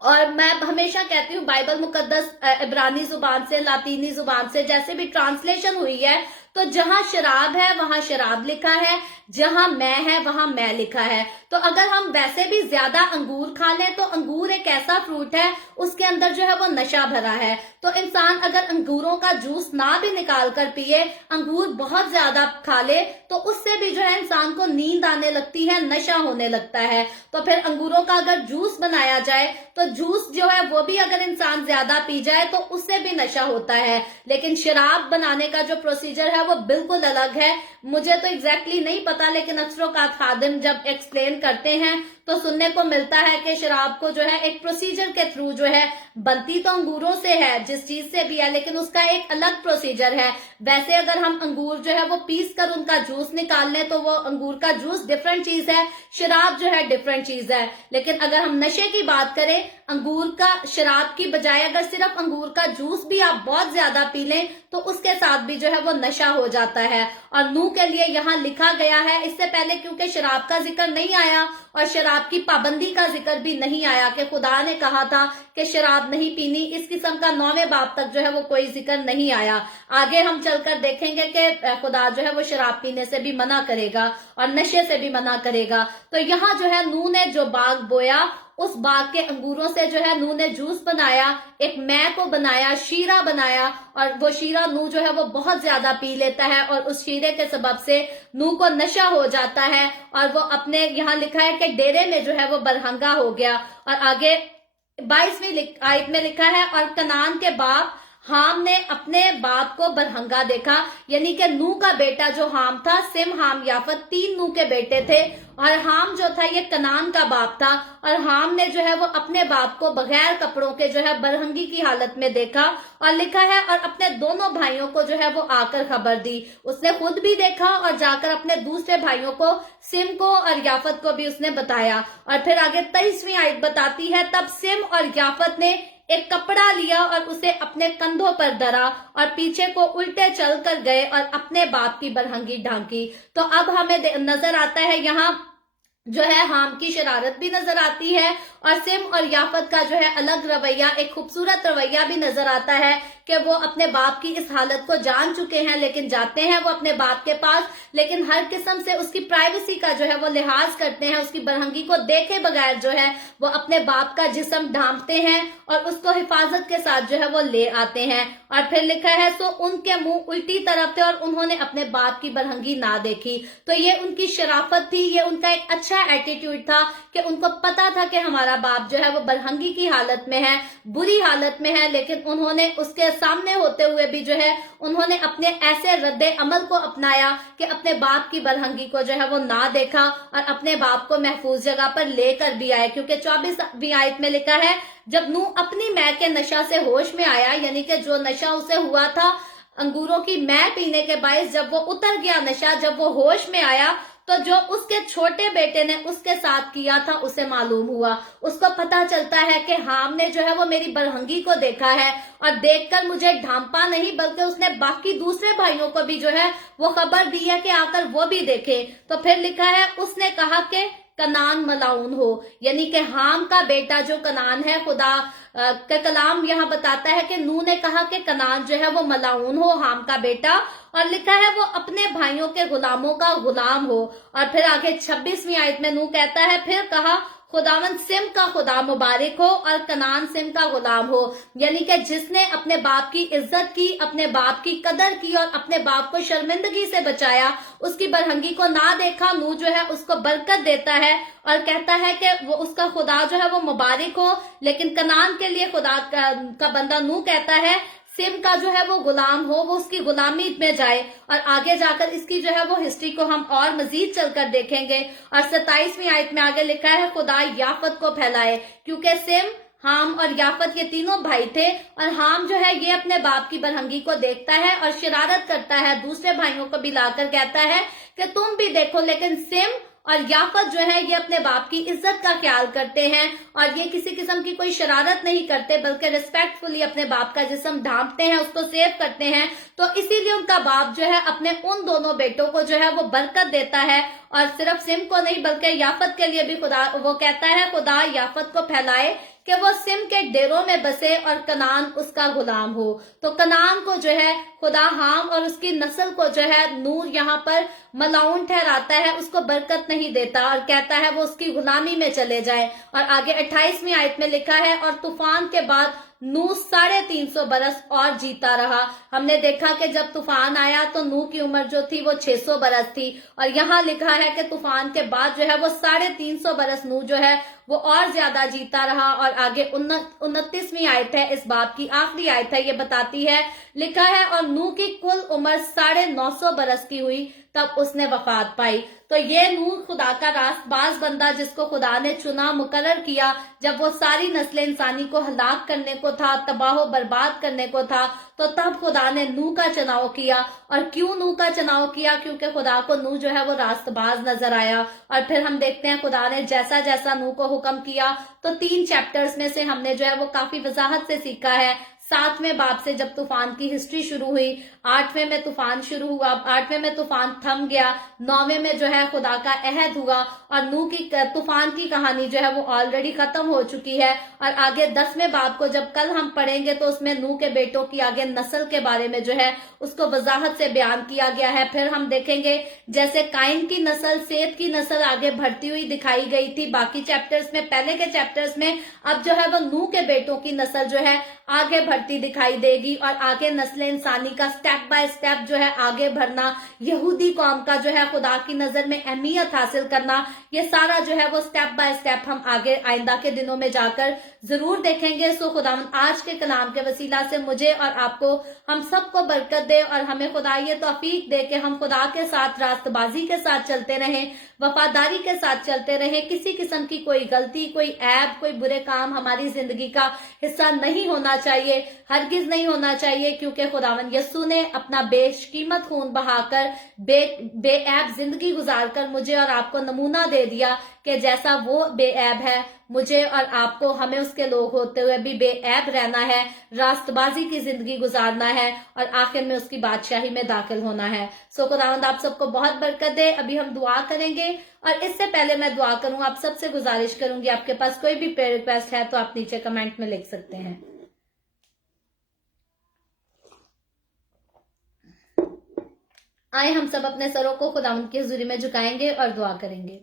और मैं हमेशा कहती हूँ बाइबल मुकद्दस इब्रानी जुबान से, लातीनी जुबान से जैसे भी ट्रांसलेशन हुई है, तो जहां शराब है वहां शराब लिखा है, जहां मैं है वहां मैं लिखा है। तो अगर हम वैसे भी ज्यादा अंगूर खा लें तो अंगूर एक ऐसा फ्रूट है उसके अंदर जो है वो नशा भरा है। तो इंसान अगर अंगूरों का जूस ना भी निकाल कर पिए, अंगूर बहुत ज्यादा खा ले, तो उससे भी जो है इंसान को नींद आने लगती है, नशा होने लगता है। तो फिर अंगूरों का अगर जूस बनाया जाए तो जूस जो है वो भी अगर इंसान ज्यादा पी जाए तो उससे भी नशा होता है। लेकिन शराब बनाने का जो प्रोसीजर है वो बिल्कुल अलग है। मुझे तो एग्जैक्टली नहीं पता, लेकिन अक्सरों का खादिम जब एक्सप्लेन करते हैं तो सुनने को मिलता है कि शराब को जो है एक प्रोसीजर के थ्रू जो है बनती तो अंगूरों से है, जिस चीज से भी है, लेकिन उसका एक अलग प्रोसीजर है। वैसे अगर हम अंगूर जो है वो पीस कर उनका जूस निकाल लें तो वो अंगूर का जूस डिफरेंट चीज है, शराब जो है डिफरेंट चीज है। लेकिन अगर हम नशे की बात करें, अंगूर का शराब की बजाय अगर सिर्फ अंगूर का जूस भी आप बहुत ज्यादा पी लें तो उसके साथ भी जो है वो नशा हो जाता है। और नूह के लिए यहाँ लिखा गया है, इससे पहले क्योंकि शराब का जिक्र नहीं आया और शराब की पाबंदी का जिक्र भी नहीं आया कि खुदा ने कहा था कि शराब नहीं पीनी, इस किस्म का 9वें बाब तक जो है वो कोई जिक्र नहीं आया। आगे हम चलकर देखेंगे कि खुदा जो है वो शराब पीने से भी मना करेगा और नशे से भी मना करेगा। तो यहाँ जो है नूह ने जो बाग बोया, उस बाग के अंगूरों से जो है नूह ने जूस बनाया, एक मै को बनाया, शीरा बनाया, और वो शीरा नूह जो है वो बहुत ज्यादा पी लेता है और उस शीरे के सबब से नूह को नशा हो जाता है और वो अपने, यहाँ लिखा है कि डेरे में जो है वो बरहंगा हो गया। और आगे 22वीं आयत में लिखा है, और कनान के बाप हाम ने अपने बाप को बरहंगा देखा, यानी कि नूह का बेटा जो हाम था, सिम, हाम, याफत, 3 नूह के बेटे थे। और हाम जो था ये कनान का बाप था, और हाम ने जो है वो अपने बाप को बगैर कपड़ों के जो है बरहंगी की हालत में देखा। और लिखा है और अपने दोनों भाइयों को जो है वो आकर खबर दी। उसने खुद भी देखा और जाकर अपने दूसरे भाइयों को, सिम को और याफत को भी उसने बताया। और फिर आगे 23वीं आयत बताती है, तब सिम और याफत ने एक कपड़ा लिया और उसे अपने कंधों पर धरा और पीछे को उल्टे चल कर गए और अपने बाप की बरहंगी ढांकी। तो अब हमें नजर आता है यहाँ जो है हाम की शरारत भी नजर आती है, और सिम और याफत का जो है अलग रवैया, एक खूबसूरत रवैया भी नजर आता है कि वो अपने बाप की इस हालत को जान चुके हैं, लेकिन जाते हैं वो अपने बाप के पास, लेकिन हर किस्म से उसकी प्राइवेसी का जो है वो लिहाज करते हैं। उसकी बरहंगी को देखे बगैर जो है वो अपने बाप का जिस्म ढांपते हैं और उसको हिफाजत के साथ जो है वो ले आते हैं। और फिर लिखा है, सो उनके मुंह उल्टी तरफ थे और उन्होंने अपने बाप की बरहंगी ना देखी। तो ये उनकी शराफत थी, ये उनका एक अच्छा एटीट्यूड था कि उनको पता था कि हमारा बाप जो है वो बरहंगी की हालत में है, बुरी हालत में है, लेकिन उन्होंने उसके सामने होते हुए भी जो है उन्होंने अपने ऐसे रद्दे अमल को अपनाया कि अपने बाप की बरहंगी को जो है वो ना देखा और अपने बाप को महफूज जगह पर लेकर भी आए। क्योंकि 24वीं आयत में लिखा है, जब नूह अपनी मै के नशा से होश में आया, यानी कि जो नशा उसे हुआ था अंगूरों की मै पीने के बायस, जब वो उतर गया नशा, जब वो होश में आया, तो जो उसके छोटे बेटे ने उसके साथ किया था उसे मालूम हुआ। उसको पता चलता है कि हाम ने जो है वो मेरी बरहंगी को देखा है और देखकर मुझे ढांपा नहीं, बल्कि उसने बाकी दूसरे भाइयों को भी जो है वो खबर दी है कि आकर वो भी देखे। तो फिर लिखा है, उसने कहा कि कनान मलाउन हो, यानी कि हाम का बेटा जो कनान है, खुदा का कलाम यहाँ बताता है कि नूह ने कहा कि कनान जो है वो मलाउन हो, हाम का बेटा। और लिखा है वो अपने भाइयों के गुलामों का गुलाम हो। और फिर आगे 26वीं आयत में नूह कहता है, फिर कहा, खुदावन सिम का खुदा मुबारक हो और कनान सिम का गुलाम हो, यानी कि जिसने अपने बाप की इज्जत की, अपने बाप की कदर की और अपने बाप को शर्मिंदगी से बचाया, उसकी बरहंगी को ना देखा। नूह जो है उसको बरकत देता है और कहता है कि वो उसका खुदा जो है वो मुबारक हो। लेकिन कनान के लिए खुदा का बंदा नूह कहता है, सिम का जो है वो गुलाम हो, वो उसकी गुलामी में जाए। और आगे जाकर इसकी जो है वो हिस्ट्री को हम और मजीद चलकर देखेंगे। और 27वीं आयत में आगे लिखा है, खुदा याफत को फैलाए, क्योंकि सिम, हाम और याफत ये तीनों भाई थे। और हाम जो है ये अपने बाप की बरहंगी को देखता है और शरारत करता है, दूसरे भाइयों को भी लाकर कहता है कि तुम भी देखो। लेकिन सिम और याफत जो है ये अपने बाप की इज्जत का ख्याल करते हैं और ये किसी किस्म की कोई शरारत नहीं करते, बल्कि रिस्पेक्टफुली अपने बाप का जिस्म ढांपते हैं, उसको सेव करते हैं। तो इसीलिए उनका बाप जो है अपने उन दोनों बेटों को जो है वो बरकत देता है। और सिर्फ सिम को नहीं बल्कि याफत के लिए भी खुदा वो कहता है, खुदा याफत को फैलाए कि वो सिम के डेरों में बसे और कनान उसका गुलाम हो। तो कनान को जो है खुदा हाम और उसकी नस्ल को जो है नूर यहाँ पर मलाउन ठहराता है, उसको बरकत नहीं देता और कहता है वो उसकी गुलामी में चले जाए। और आगे 28वीं आयत में लिखा है, और तूफान के बाद नूह 350 बरस और जीता रहा। हमने देखा कि जब तूफान आया तो नूह की उम्र जो थी वो 600 बरस थी, और यहाँ लिखा है कि तूफान के बाद जो है वो 350 बरस नूह जो है वो और ज्यादा जीता रहा। और आगे 29वीं आयत है, इस बाब की आखिरी आयत है, ये बताती है, लिखा है, और नूह की कुल उम्र 950 बरस की हुई तब उसने वफात पाई। तो ये नूह खुदा का रास्तबाज बंदा जिसको खुदा ने चुना, मुकर्रर किया, जब वो सारी नस्ल इंसानी को हलाक करने को था, तबाह बर्बाद करने को था, तो तब खुदा ने नूह का चुनाव किया। और क्यों नूह का चुनाव किया? क्योंकि खुदा को नूह जो है वो रास्तबाज नजर आया। और फिर हम देखते हैं खुदा ने जैसा जैसा नूह को हुक्म किया, तो 3 चैप्टर्स में से हमने जो है वो काफी वजाहत से सीखा है। 7वें बाब से जब तूफान की हिस्ट्री शुरू हुई, 8वें में तूफान शुरू हुआ, 8वें में तूफान थम गया, 9वें में जो है खुदा का अहद हुआ, और नूह की तूफान की कहानी जो है वो ऑलरेडी खत्म हो चुकी है। और आगे 10वें बाब को जब कल हम पढ़ेंगे तो उसमें नूह के बेटों की आगे नस्ल के बारे में जो है उसको वजाहत से बयान किया गया है। फिर हम देखेंगे जैसे काइन की नस्ल, सेत की नस्ल आगे बढ़ती हुई दिखाई गई थी बाकी चैप्टर्स में, पहले के चैप्टर्स में, अब जो है वो नूह के बेटों की नस्ल जो है आगे बढ़ती दिखाई देगी। और आगे नस्ल इंसानी का स्टेप बाय स्टेप जो है आगे बढ़ना, यहूदी कौम का जो है खुदा की नजर में अहमियत हासिल करना, ये सारा जो है वो स्टेप बाय स्टेप हम आगे आइंदा के दिनों में जाकर जरूर देखेंगे। सो खुदावंद आज के कलाम के वसीला से मुझे और आपको, हम सबको बरकत दे और हमें खुदा ये तौफीक दे कि हम खुदा के साथ रास्तबाजी के साथ चलते रहें, वफादारी के साथ चलते रहें। किसी किस्म की कोई गलती, कोई ऐब, कोई बुरे काम हमारी जिंदगी का हिस्सा नहीं होना चाहिए, हरगिज नहीं होना चाहिए, क्योंकि खुदावंद यस्सु ने अपना बेशकीमत खून बहाकर बेऐब जिंदगी गुजार कर मुझे और आपको नमूना दे दिया कि जैसा वो बेऐब है, मुझे और आपको, हमें उसके लोग होते हुए भी बेऐब रहना है, रास्तबाजी की जिंदगी गुजारना है और आखिर में उसकी बादशाही में दाखिल होना है। सो खुदावंद आप सबको बहुत बरकत दे। अभी हम दुआ करेंगे और इससे पहले मैं दुआ करूं, आप सबसे गुजारिश करूंगी, आपके पास कोई भी प्रेयर रिक्वेस्ट है तो आप नीचे कमेंट में लिख सकते हैं। आए हम सब अपने सरों को खुदावंद की हुजूरी में झुकाएंगे और दुआ करेंगे।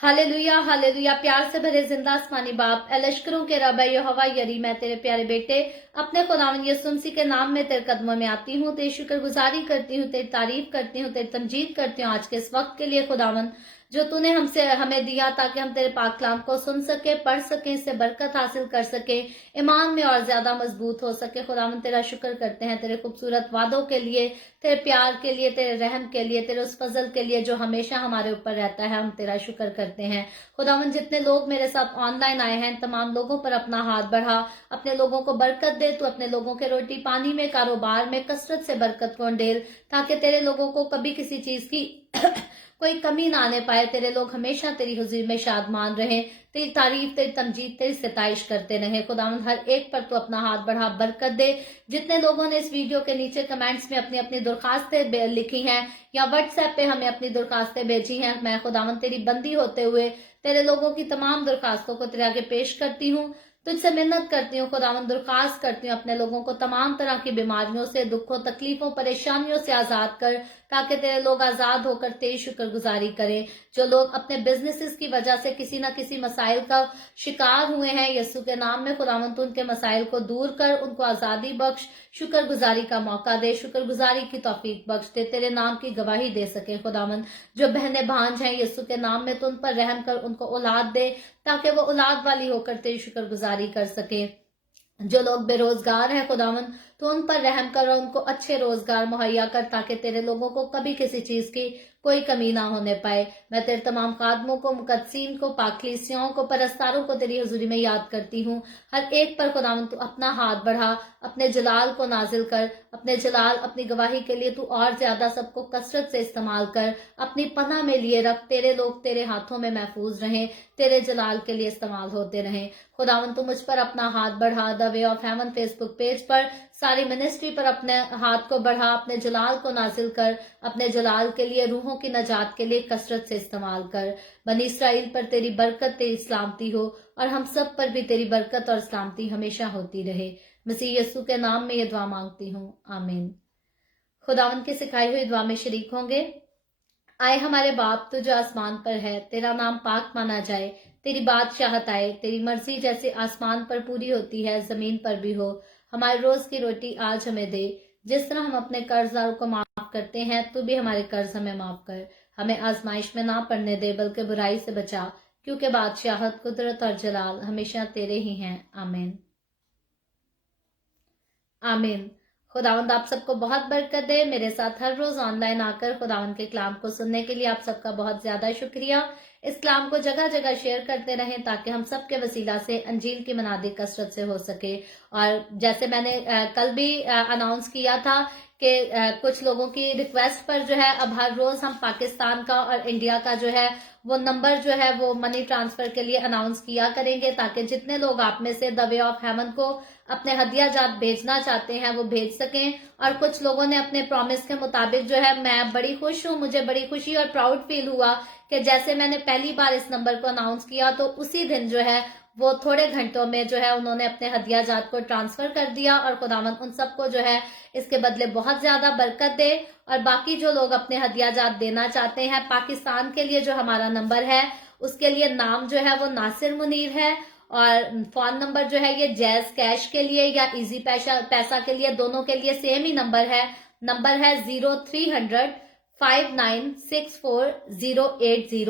Hallelujah hallelujah. प्यार से भरे जिंदा आसमानी बाप, लश्करों के रब यहोवा यरी, मैं तेरे प्यारे बेटे अपने खुदावंद यीशु मसीह के नाम में तेरे कदमों में आती हूँ, तेरी शुक्रगुजारी करती हूँ, तेरी तारीफ करती हूँ, तेरी तमजीद करती हूँ आज के इस वक्त के लिए खुदावंद जो तूने हमें दिया, ताकि हम तेरे पाक कलाम को सुन सके, पढ़ सके, इससे बरकत हासिल कर सके, ईमान में और ज्यादा मजबूत हो सके। खुदावंद तेरा शुक्र करते हैं तेरे खूबसूरत वादों के लिए, तेरे प्यार के लिए, तेरे रहम के लिए, तेरे उस फजल के लिए जो हमेशा हमारे ऊपर रहता है। हम तेरा शुक्र करते हैं खुदावंद। जितने लोग मेरे साथ ऑनलाइन आए हैं, तमाम लोगों पर अपना हाथ बढ़ा, अपने लोगों को बरकत दे। तू अपने लोगों के रोटी पानी में, कारोबार में कसरत से बरकत को ढेर, ताकि तेरे लोगों को कभी किसी चीज की कोई कमी ना आने पाए। तेरे लोग हमेशा तेरी हुजूर में शादमान रहे, तेरी तारीफ, तेरी तमजीद, तेरी सिताइश करते रहे। खुदावंद हर एक पर तू अपना हाथ बढ़ा, बरकत दे। जितने लोगों ने इस वीडियो के नीचे कमेंट्स में अपनी अपनी दरखास्तें लिखी हैं या व्हाट्सएप पे हमें अपनी दरखास्तें भेजी हैं, मैं खुदावंद तेरी बंदी होते हुए तेरे लोगों की तमाम दरखास्तों को तेरे आगे पेश करती हूँ, तुझसे मिन्नत करती हूँ खुदावंद, दरखास्त करती हूँ अपने लोगों को तमाम तरह की बीमारियों से, दुखों, तकलीफों, परेशानियों से आजाद कर, ताकि तेरे लोग आजाद होकर तेरी शुक्रगुजारी करें। जो लोग अपने बिजनेसेस की वजह से किसी न किसी मसाइल का शिकार हुए हैं, यीशु के नाम में खुदावंद उनके मसाइल को दूर कर, उनको आजादी बख्श, शुक्रगुजारी का मौका दे, शुक्रगुजारी की तौफीक बख्श दे, तेरे नाम की गवाही दे सके खुदावंद। जो बहनें भांज हैं यीशु के नाम में, तो उन पर रहम कर, उनको औलाद दे, ताकि वो औलाद वाली होकर तेरी शुक्रगुजारी कर सके। जो लोग बेरोजगार हैं खुदावंद, तो उन पर रहम कर और उनको अच्छे रोजगार मुहैया कर, ताकि तेरे लोगों को कभी किसी चीज की कोई कमी ना होने पाए। मैं तेरे तमाम खादमों को, मुकद्दसीन को, पाकलीसियों को, परस्तारों को तेरी हुजूरी में याद करती हूँ। हर एक पर खुदावंद तू अपना हाथ बढ़ा, अपने जलाल को नाजिल कर, अपने जलाल, अपनी गवाही के लिए तू और ज्यादा सबको कसरत से इस्तेमाल कर, अपनी पनाह में लिए रख। तेरे लोग तेरे हाथों में महफूज रहें, तेरे जलाल के लिए इस्तेमाल होते रहें। खुदावंद तू मुझ पर अपना हाथ बढ़ा। The way of haven Facebook page पर सारी मिनिस्ट्री पर अपने हाथ को बढ़ा, अपने जलाल को नाजिल कर, अपने जलाल के लिए, रूहों की नजात के लिए कसरत से इस्तेमाल कर। बनी इसराइल पर तेरी बरकत, तेरी सलामती हो और हम सब पर भी तेरी बरकत और सलामती हमेशा होती रहे। मसीह यीशु के नाम में ये दुआ मांगती हूँ, आमीन। खुदावंद की सिखाई हुई दुआ में शरीक होंगे। आए हमारे बाप तू जो आसमान पर है, तेरा नाम पाक माना जाए, तेरी बादशाहत आए, तेरी मर्जी जैसे आसमान पर पूरी होती है जमीन पर भी हो। हमारे रोज की रोटी आज हमें दे, जिस तरह हम अपने कर्जदारों को माफ करते हैं, तू भी हमारे कर्ज हमें माफ कर। हमें आजमाइश में ना पड़ने दे, बल्कि बुराई से बचा, क्योंकि बादशाहत, कुदरत और जलाल हमेशा तेरे ही हैं, आमीन आमीन। खुदावंद आप सबको बहुत बरकत दे। मेरे साथ हर रोज ऑनलाइन आकर खुदावंद के कलाम को सुनने के लिए आप सबका बहुत ज्यादा शुक्रिया। इस कलाम को जगह जगह शेयर करते रहें, ताकि हम सब के वसीला से अंजील की मनादी कसरत से हो सके। और जैसे मैंने कल भी अनाउंस किया था कि कुछ लोगों की रिक्वेस्ट पर जो है अब हर रोज हम पाकिस्तान का और इंडिया का जो है वो नंबर जो है वो मनी ट्रांसफर के लिए अनाउंस किया करेंगे, ताकि जितने लोग आप में से द वे ऑफ हेवन को अपने हदिया जात भेजना चाहते हैं वो भेज सकें। और कुछ लोगों ने अपने प्रॉमिस के मुताबिक जो है, मैं बड़ी खुश हूँ, मुझे बड़ी खुशी और प्राउड फील हुआ कि जैसे मैंने पहली बार इस नंबर को अनाउंस किया, तो उसी दिन जो है वो थोड़े घंटों में जो है उन्होंने अपने हदिया जात को ट्रांसफर कर दिया। और खुदावंद उन सबको जो है इसके बदले बहुत ज्यादा बरकत दे। और बाकी जो लोग अपने हदिया जात देना चाहते हैं, पाकिस्तान के लिए जो हमारा नंबर है उसके लिए नाम जो है वो नासिर मुनीर है, और फोन नंबर जो है ये जैज कैश के लिए या इजी पैसा के लिए, दोनों के लिए सेम ही नंबर है। नंबर है 0300 5964 080,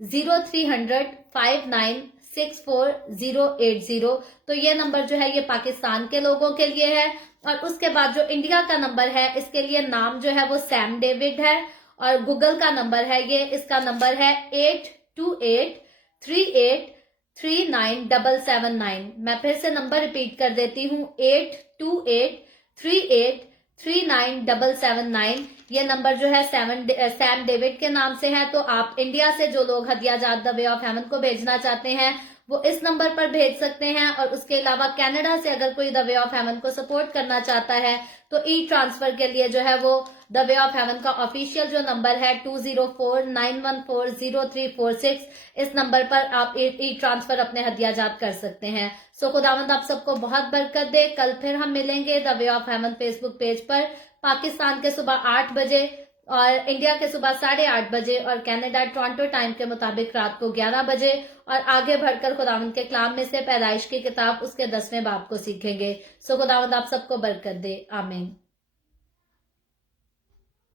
0300 59 64080। तो ये नंबर जो है ये पाकिस्तान के लोगों के लिए है। और उसके बाद जो इंडिया का नंबर है, इसके लिए नाम जो है वो सैम डेविड है, और गूगल का नंबर है ये, इसका नंबर है 8283839779। मैं फिर से नंबर रिपीट कर देती हूँ, 8283839779। ये नंबर जो है सैम डेविड के नाम से है। तो आप इंडिया से जो लोग हदियाजात द वे ऑफ हेवन को भेजना चाहते हैं वो इस नंबर पर भेज सकते हैं। और उसके अलावा कनाडा से अगर कोई द वे ऑफ हेवन को सपोर्ट करना चाहता है तो ई ट्रांसफर के लिए जो है वो द वे ऑफ हेवन का ऑफिशियल जो नंबर है 2049140346, इस नंबर पर आप ई ट्रांसफर अपने हदियाजात कर सकते हैं। सो खुदावंद आप सबको बहुत बरकत दे। कल फिर हम मिलेंगे the way of haven Facebook page पर, पाकिस्तान के सुबह 8 बजे और इंडिया के सुबह 8:30 बजे, और कनाडा टोरंटो टाइम के मुताबिक रात को 11 बजे। और आगे बढ़कर खुदावंद के कलाम में से पैदाइश की किताब उसके 10वें बाब को सीखेंगे। सो खुदावंद आप सबको बरकत दे। आमीन।